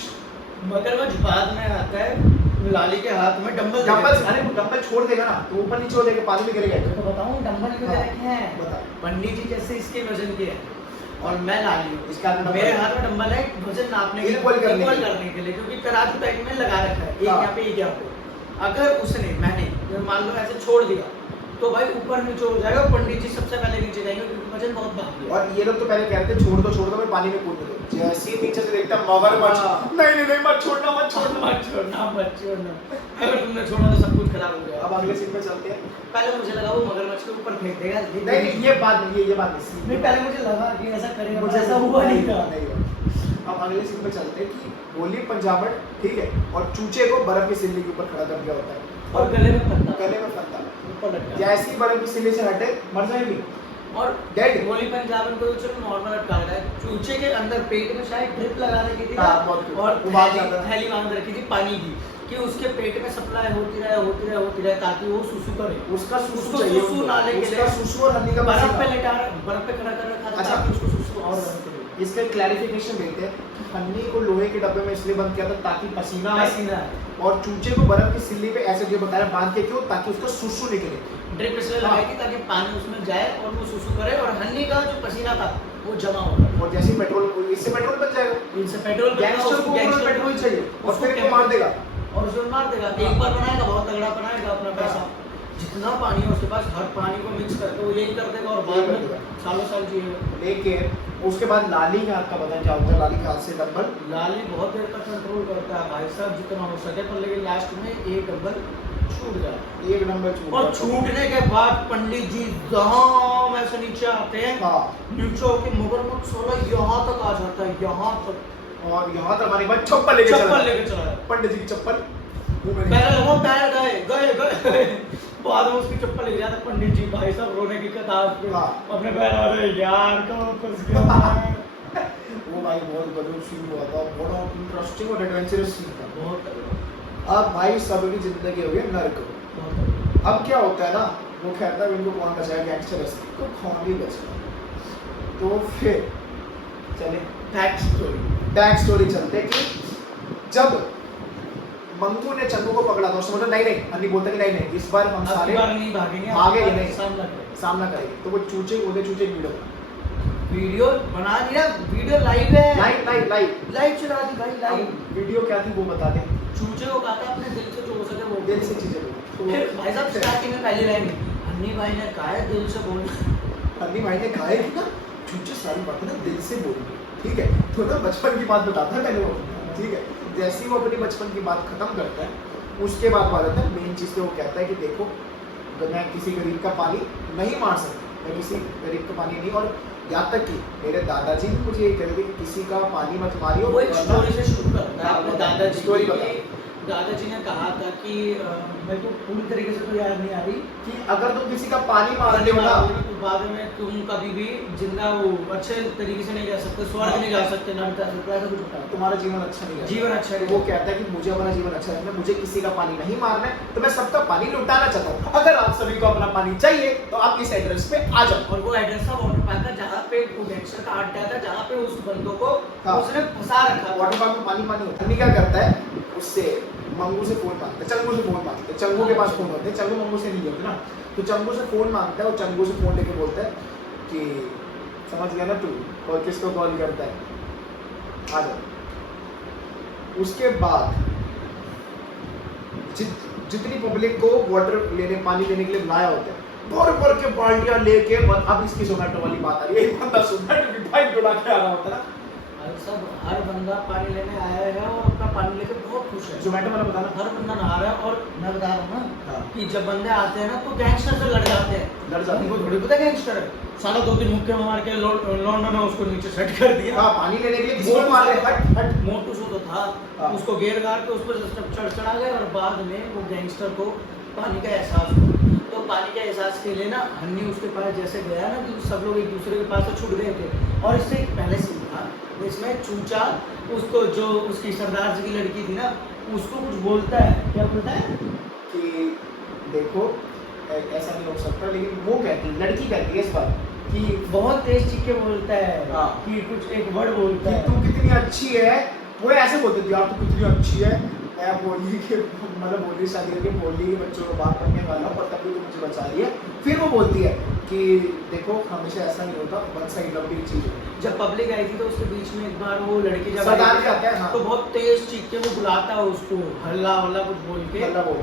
मगरमच्छ बाद में आता है, लाली के हाथ में डंबल डंबल, अरे वो डंबल छोड़ देगा ना तो ऊपर नीचे हो जाएगा, पानी में गिरेगा। तो बताऊं डंबल क्यों हाँ, रखे हैं? बता। पंडित जी कैसे इसके वजन के हैं और मैं लाली हूँ, इसका हाथ में डंबल मेरे है। हाथ में डंबल है वजन नापने के लिए, Equal करने के लिए। करने के लिए, क्योंकि तराजू टाइप में लगा रखा है, एक हाँ। यहाँ पे एक यहाँ पे। अगर उसने मैंने मान लो ऐसे छोड़ दिया तो भाई ऊपर नीचे हो जाएगा, पंडित जी सबसे पहले नीचे जाएंगे क्योंकि वजन बहुत भारी है। और ये लोग तो पहले कहते हैं छोड़ दो मैं पानी में कूद दो, जैसे ही नीचे से देखता मगरमच्छ, हाँ। नहीं मत छोड़ना मत छोड़ना, अगर तुमने छोड़ा तो सब कुछ खराब हो गया। अब अगले सीन पे चलते हैं। पहले मुझे लगा वो मगरमच्छ के ऊपर फेंक देगा, नहीं ये बात नहीं, ये बात नहीं। नहीं पहले मुझे लगा कि ऐसा करेगा, मुझे ऐसा हुआ नहीं था। नहीं हुआ। अब अगले सीन पे चलते हैं कि गोली पंजाबट, ठीक है, और चूचे को बर्फ की सिल्ली के ऊपर खड़ा कर दिया होता है और गले में फंदा, गले में फंदा, ऊपर लग गया। जैसी बर्फ की सिल्ली से हटे मर जाएगी। और Dead? गोली पंजाबन को तो चलो नॉर्मल अटका रहा है, चूचे के अंदर पेट में शायद ड्रिप लगा रखी थी हाँ, बहुत good। और उबाल जाता है। थैली बांध रखी थी पानी की कि उसके पेट में सप्लाई होती रहे ताकि वो सुसु करे। उसका सुसु उसको चाहिए, सुसु नाले के उसका लिए सुसु और हनी का बर्फ पसीना। पे लेटा बर्फ पे खड़ा कर रखा था अच्छा। ताकि उसको सुसु और बंद करे। इसका क्लैरिफिकेशन देते हैं कि हनी को लोहे के डब्बे में इसलिए बंद किया था ताकि पसीना आए, पसीना और चूचे को बर्फ की सिल्ली पे ऐसे जो बताया बांध के क्यों, ताकि उसको सुसु निकले। ड्रिप इसलिए हाँ। लगाई थी ताकि पानी उसमें जाए और वो सुसु करे, और हन्नी का जो पसीना था वो जमा होगा और जैसे ही पेट्रोल, इससे पेट्रोल बच जाएगा। इनसे पेट्रोल गैंगस्टर को केवल पेट्रोल चाहिए और उसको फिर वो मार देगा। और उसको मार देगा। एक बार बनाएगा, बहुत तगड़ा बनाएगा अपना पैसा, जितना पानी है उसके पास हर पानी को मिक्स करके वो यही कर देगा और बाद यही कर में देगा। सालों साल जिएगा। लेकिन उसके बाद लाली के हाथ का बताएं क्या होता है। लाली के हाथ से डंबल लाली बहुत देर तक कंट्रोल करता है भाई साहब जितना हो सके, पर लेकिन लास्ट में एक डंबल छूट जाता एक नंबर छूट और जाता है। छूटने के बाद पंडित जी जहाँ ऐसे नीचे आते हैं, हाँ, नीचे होके मगरमच्छ सोलह यहाँ तक आ जाता है, यहाँ तक और यहाँ तक आने के बाद चप्पल लेके चप्पल चला। लेके चला है। पंडित जी की चप्पल मुंह में पहले लोगों पैर गए बाद में उसकी चप्पल ले जाता पंडित जी, भाई साहब रोने की कतार पे हाँ। अपने पैर आ रहे यार कब फंस गया मैं। वो भाई बहुत गजब सीन हुआ था, बहुत इंटरेस्टिंग और एडवेंचरस सीन था। बहुत तगड़ा, अब भाई सबकी जिंदगी हो गई नर्क। बहुत तगड़ा। अब क्या होता है ना, वो कहता है इनको कौन बचाएगा, गैंगस्टर असली को कौन भी बचाएगा। तो फिर चले बैक स्टोरी चलते कि जब मंगू ने चंगू को पकड़ा था उसने बोला नहीं नहीं, अन्नी बोलता कि नहीं नहीं इस बार हम सारे नहीं भागेंगे, भागेंगे नहीं, सामना करेंगे। सामना करेंगे। तो वो चूचे बोले चूचे वीडियो वीडियो बना दिया, वीडियो लाइव है, लाइव चला दी भाई, लाइव। वीडियो क्या थी वो बता दे। चूचे को कहा था अपने दिल से जो हो सके वो दिल से चीजें बोलो। तो फिर भाई साहब स्टार्टिंग में पहली लाइन अन्नी भाई ने कहा है दिल से बोल। अन्नी भाई ने कहा है कि ना चूचे सारी बातें ना दिल से बोलो, ठीक है। तो ना बचपन की बात बताता है पहले वो, ठीक है। जैसे ही वो अपनी बचपन की बात खत्म करता है उसके बाद बात आता है मेन चीज पे। वो कहता है कि देखो मैं किसी गरीब का पानी नहीं मार सकता, मैं किसी गरीब का पानी नहीं, और यहाँ तक कि मेरे दादाजी भी मुझे यही कहते थे कि किसी का पानी मत मारियो। वो एक स्टोरी से शुरू करता है अपने दादाजी स्टोरी की। बता। दादाजी ने कहा था कि मेरे को पूरी तरीके से तो याद नहीं आ रही कि अगर तुम किसी का पानी मारते हो ना, बाद में तुम कभी भी जिंदा वो अच्छे तरीके से नहीं जा सकते, स्वर्ग नहीं जा सकते, नरक जा सकते, ऐसा कुछ होता है। तुम्हारा जीवन अच्छा नहीं है, जीवन अच्छा है। वो कहता है कि मुझे अपना जीवन अच्छा है, मुझे किसी का पानी नहीं मारना है, तो मैं सबका पानी लुटाना चाहता हूँ। अगर आप सभी को अपना पानी चाहिए तो आप इस एड्रेस पे आ जाओ। और वो एड्रेस था वाटर पार्क का, जहाँ पे वो गैंगस्टर का अड्डा था, जहाँ पे उस बंदों को हाँ। उसने फंसा रखा। वाटर पार्क में पानी पानी होता है। क्या करता है उससे मंगू से फोन मांगता है, चंगू से फोन मांगता है। चंगू के पास फोन होते हैं, चंगू मंगू से नहीं होते ना, तो चंगू से फोन मांगता है और चंगू से फोन लेके बोलता है कि समझ गया ना तू, और किसको कॉल करता है, आ जाओ। उसके बाद जितनी पब्लिक को वाटर लेने पानी लेने के लिए बुलाया होता है, भर भर के बाल्टियां लेके, अब इसकी जोमेटो वाली बात आ रही है। एक बंदा जोमेटो की बाइक उड़ा के आ रहा होता है ना, सब हर बंदा पानी लेने आया है और अपना पानी लेके बहुत खुश है। जोमेटो वाला बताना। हर बंदा नहा रहा है। और मैं बता रहा हूँ ना हाँ। कि जब बंदे आते हैं ना तो गैंगस्टर से लड़ जाते हैं, लड़ जाते हैं। उनको थोड़ी पता गैंगस्टर है, साला 2-3 मुक्के मार के लौंडा ने उसको नीचे सेट कर दिया। हाँ, पानी लेने के लिए किसी को मारे, हट हट। मोटू सो तो था, हाँ। उसको घेर घार के उस पर चढ़ा गए और बाद में वो गैंगस्टर को पानी का एहसास हुआ। तो पानी के एहसास के लिए ना हन्नी उसके पास जैसे गया ना कि सब लोग एक दूसरे के पास से छूट गए थे। और इससे एक पहले सीन था इसमें चूचा उसको, जो उसकी सरदार जी की लड़की थी ना, उसको कुछ बोलता है। क्या बोलता है कि देखो ऐसा नहीं हो सकता, लेकिन वो कहती है, लड़की कहती है इस बार कि बहुत तेज चीख के बोलता है। हाँ। कि कुछ एक वर्ड बोलता कि है, तू कितनी अच्छी है। वो ऐसे बोलते थे यार तू कितनी अच्छी है, मैं बोली कि मतलब बोली शादी करके बोली कि बच्चों को बात बनने वाला हूँ, पर तब भी तू मुझे बचा रही है। फिर वो बोलती है कि देखो हमेशा ऐसा नहीं होता, वन साइड लव की चीज है। जब पब्लिक आई थी तो उसके बीच में एक बार वो लड़की जब सरदार आई जी आते हैं, हाँ। तो बहुत तेज चीख के वो बुलाता है उसको, हल्ला हल्ला कुछ बोल के, अल्लाह बोल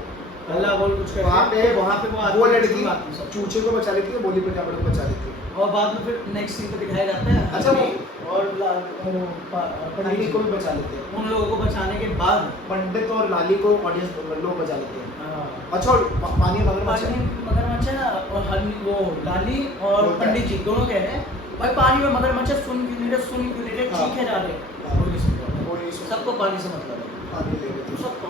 हल्ला बोल कुछ करके। वहाँ पे तो वहाँ पे वो आती वो है, लड़की आती है सब। चूचे को बचा लेती है, बोली पे जाबड़े को बचा लेती है। और बाद में फिर नेक्स्ट सीन पे दिखाया जाता है अच्छा, वो- हनी और पंडित पंडित जी को भी बचा लेते हैं, उन लोगों को बचाने के बाद पंडित और लाली को ऑडियंस लोग बचा लेते हैं। हाँ, अच्छा, और पानी मगरमच्छ पानी है। मगरमच्छ है और हनी वो लाली और बोलता है। पंडित जी दोनों कह रहे हैं भाई पानी में मगरमच्छ है, सुन क्यों नहीं रहे, सुन क्यों नहीं रहे, हाँ। चीखे जा रहे हैं। हाँ। कोई नहीं सुन रहा। कोई नहीं सुन- सबको पानी से मतलब है, पानी ले लेते हैं। सबको।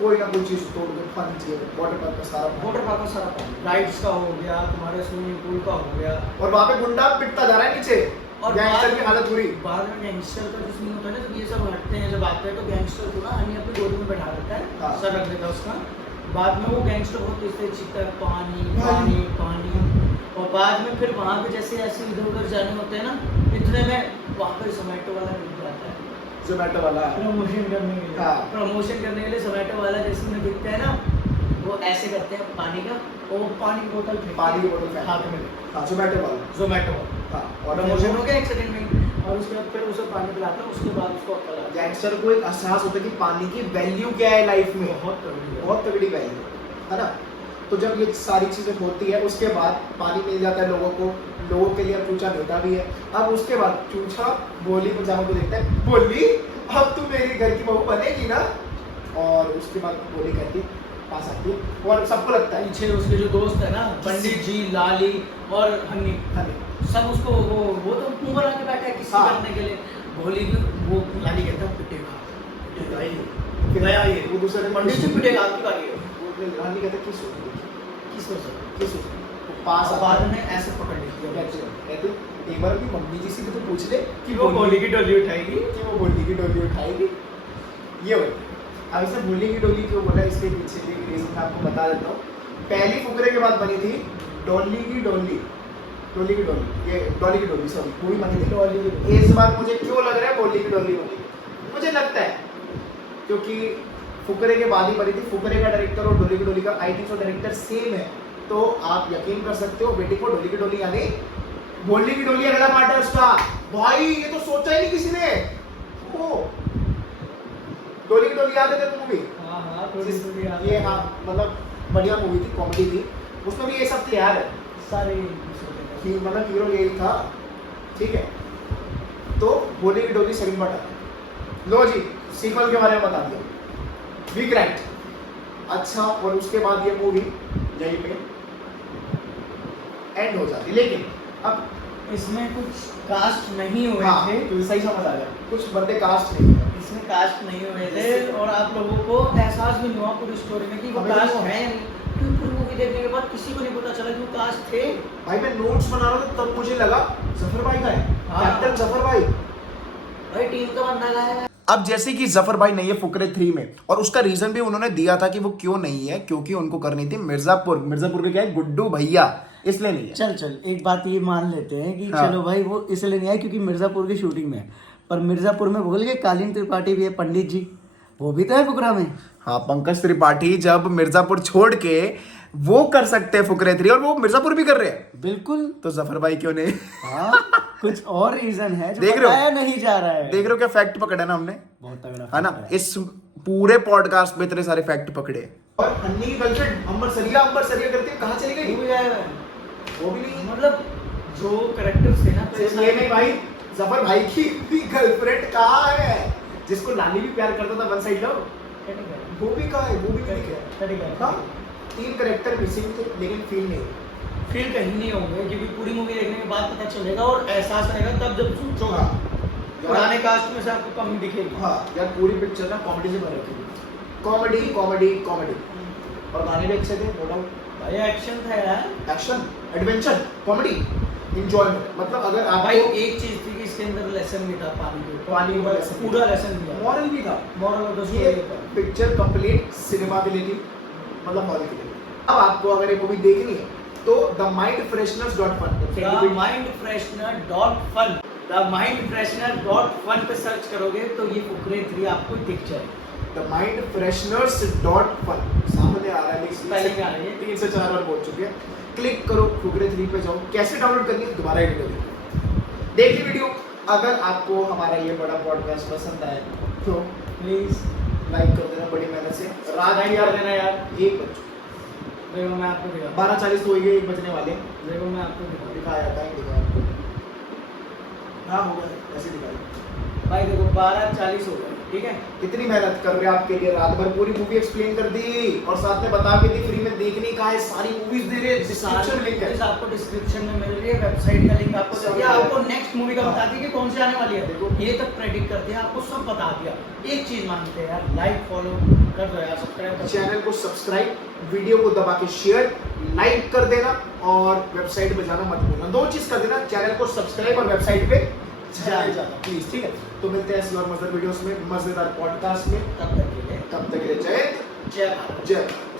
कोई ना कोई चीज तोड़ के पानी चाहिए, वाटर पार्क का सारा पानी। वाटर पार्क का सारा पानी, राइड्स का हो गया, तुम्हारे स्विमिंग पूल का हो गया। और वहाँ पे गुंडा पिटता जा रहा है नीचे, और गैंगस्टर बाद- की हालत बुरी। बाद में गैंगस्टर का जो सीन होता है ना, जब ये सब हटते हैं, जब आते हैं तो गैंगस्टर को ना हनी अपनी गोदी में बैठा देता है, हाँ। सर रख देता है उसका। बाद में वो गैंगस्टर बहुत तेज तेज चीखता है पानी पानी। पानी पानी। और बाद में फिर वहाँ पे जैसे ऐसे इधर उधर जाने होते हैं ना, इतने में वहाँ पे जोमेटो वाला मिल जाता है जोमेटो वाला प्रमोशन करने के लिए। हाँ। प्रमोशन करने के लिए जोमेटो वाला जैसे उन्हें दिखता है ना, वो ऐसे करते हैं पानी का, वो पानी की बोतल फेंकते पानी की हैं बोतल फेंक- हाथ में, हाँ, जोमेटो वाला। जोमेटो हाँ, और प्रमोशन हो गया 1 सेकंड में। और उसके बाद फिर उसे पानी पिलाता है, उसके बाद उसको अक्ल आता है। गैंगस्टर को एक एहसास होता है कि पानी की वैल्यू क्या है लाइफ में, बहुत तगड़ी है। बहुत तगड़ी वैल्यू है ना। तो जब ये सारी चीजें होती है उसके बाद पानी मिल जाता है लोगों को, लोगों के लिए चूचा बेटा भी है। अब उसके बाद चूचा बोली पजामा को देखता है, बोली अब तू मेरी घर की बहू बनेगी ना। और उसके बाद बोली कहती पास आती है और सबको लगता है पीछे उसके जो दोस्त है ना, पंडित जी, लाली और हनी, सब उसको वो तो मुंह बना के बैठा है किसी हाँ। करने के लिए। भोली भी वो लाली कहता है पिटेगा ये गया ये, वो दूसरे दिन पंडित जी पिटेगा आपकी बारी है। रानी कहता है किस किस वजह से? किस पास और बाद में ऐसे पकड़ लेती है कैसे कहते एक बार अपनी मम्मी जी से भी तो पूछ ले कि वो गोली की डोली उठाएगी। कि वो गोली की डोली उठाएगी। ये बोल अब इसने गोली की डोली क्यों बोला, इसके पीछे की रीजन मैं आपको बता देता हूँ। पहली फुकरे के बाद बनी थी डोली की डोली, डोली की डोली, ये डोली की डोली सॉरी पूरी बनी थी डोली। इस बार मुझे क्यों लग रहा है गोली की डोली होगी, मुझे लगता है क्योंकि फुकरे के बाद ही बनी थी। फुकरे का डायरेक्टर और डोली की डोली का I think so director same है, तो आप यकीन कर सकते हो बेटी को डोली की डोली यानी गोली की डोली अगला पार्ट है उसका। भाई ये तो सोचा ही नहीं किसी ने। ओ डोली की डोली याद है तेरे मूवी? हाँ थोड़ी याद ये है। हाँ मतलब बढ़िया मूवी थी, कॉमेडी थी, उसमें भी ये सब थे यार सारे कि मतलब हीरो यही था, ठीक है। तो गोली की डोली सेकंड पार्ट है। लो जी सीक्वल के बारे में बता दिया, वी क्रैक्ड। अच्छा और उसके बाद ये मूवी यहीं पे एंड हो जाती, लेकिन अब इसमें कुछ कास्ट नहीं हुए हाँ थे। तो सही समझ आ गया, कुछ बंदे कास्ट नहीं है। इसमें कास्ट नहीं हुए थे और आप लोगों को एहसास भी नहीं हुआ पूरी स्टोरी में कि वो हमें कास्ट तो- है या नहीं, क्योंकि पूरी मूवी देखने के बाद किसी को नहीं पता चला कि वो कास्ट थे। भाई मैं नोट्स बना रहा था तब मुझे लगा जफर भाई का है, हाँ। कैप्टन जफर भाई। भाई टीम का बंदा लाया है। अब जैसे कि जफर भाई नहीं है फुकरे 3 में, और उसका रीजन भी उन्होंने दिया था कि वो क्यों नहीं है, क्योंकि उनको करनी थी मिर्जापुर। मिर्जापुर के क्या है गुड्डू भैया, इसलिए नहीं है। चल एक बात ये मान लेते हैं कि हाँ। चलो भाई वो इसलिए नहीं आया क्योंकि मिर्जापुर की शूटिंग में है। पर मिर्जापुर में भूल गए कालीन त्रिपाठी भी है, पंडित जी वो भी तो है फुकरा में। हाँ पंकज त्रिपाठी जब मिर्जापुर छोड़ के वो कर सकते हैं फुकरे 3 और वो मिर्जापुर भी कर रहे हैं, बिल्कुल। तो जफर भाई क्यों नहीं? हाँ कुछ और रीजन है जो देख रहे हो? बताया नहीं जा रहा है। देख रहे हो क्या फैक्ट पकड़ा ना हमने, बहुत तगड़ा है ना? फैक्ट है। इस पूरे पॉडकास्ट में इतने सारे फैक्ट पकड़े। और अन्नी की गर्लफ्रेंड अंबर सरिया करती है, कहाँ चली गई? वो भी आया है। वो भी नहीं। मतलब जो करेक्टर्स थे ना तो सिर्फ ये नहीं भाई, जफर भाई की भी गर्लफ्रेंड कहाँ है? जिसको लाली भी प्यार करता था वन साइड लव, वो भी कहाँ है? वो भी नहीं है। हाँ 3 कैरेक्टर मिसिंग थे लेकिन फील नहीं हुई। फील कहीं नहीं होंगे क्योंकि पूरी मूवी देखने के बाद पता चलेगा और एहसास आएगा तब जब सोचोगा। पुराने कास्ट में से आपको कमी दिखेगी। हाँ यार पूरी पिक्चर ना कॉमेडी से भर रखी थी, कॉमेडी कॉमेडी कॉमेडी, और गाने भी अच्छे थे नो डाउट। भाई एक्शन था यार। एक्शन एडवेंचर कॉमेडी एंजॉयमेंट, मतलब अगर आप भाई एक चीज थी कि इसके अंदर लेसन भी था पानी के ऊपर। पानी का lesson भी पूरा था। लेसन भी था। मॉरल भी था। मॉरल ऑफ द ये स्टोरी। पिक्चर कंप्लीट सिनेमा के लिए थी, मतलब हॉल के लिए। अब आपको अगर ये मूवी देखनी है तो the mind fresheners dot fun, the mind freshener dot fun, the mind freshener dot fun पे सर्च करोगे तो ये फुकरे 3 आपको दिख जाएगा। The mind fresheners dot fun सामने आ रहा है, Spelling आ रही है। 3 से 4 बार बोल चुके हैं। क्लिक करो फुकरे 3 पे जाओ, कैसे डाउनलोड करनी है दोबारा एडिट करो। देख ली वीडियो, अगर आपको हमारा ये बड़ा पॉडकास्ट पसंद आए तो प्लीज लाइक कर देना बड़ी मेहनत से। रात लाइक कर देना यार। 1 बज देखो मैं आपको दिखा 12:40 तो हो गए, 1 बजने वाले। देखो मैं आपको दिखा दिखाया था दिखाया, हाँ हो गया ऐसे दिखाया। भाई देखो 12:40 हो गए, ठीक है। इतनी मेहनत कर रहे हैं आपके लिए, रात भर पूरी मूवी एक्सप्लेन कर दी और साथ में बता के दी फ्री में देखने का है, सारी मूवीज दे रहे हैं, डिस्क्रिप्शन लिंक है। आपको डिस्क्रिप्शन में मिल रही है, वेबसाइट का लिंक आपको दे दिया, आपको नेक्स्ट मूवी का बता दिया कि कौन सी आने वाली है। देखो ये तक प्रेडिक्ट कर दिया, आपको सब बता दिया। एक चीज मांगते हैं यार, लाइक फॉलो कर दो यार, सब्सक्राइब कर दो। चैनल को सब्सक्राइब, वीडियो को दबा के शेयर, लाइक कर देना और वेबसाइट पे जाना मत भूलना। 2 चीज कर देना, चैनल को सब्सक्राइब और वेबसाइट पे जाना प्लीज, ठीक है। तो मिलते हैं ऐसी और मजेदार वीडियोस में, मजेदार पॉडकास्ट में। तब तक के लिए तब तक के लिए जय हिंद, जय भारत। जय भारत।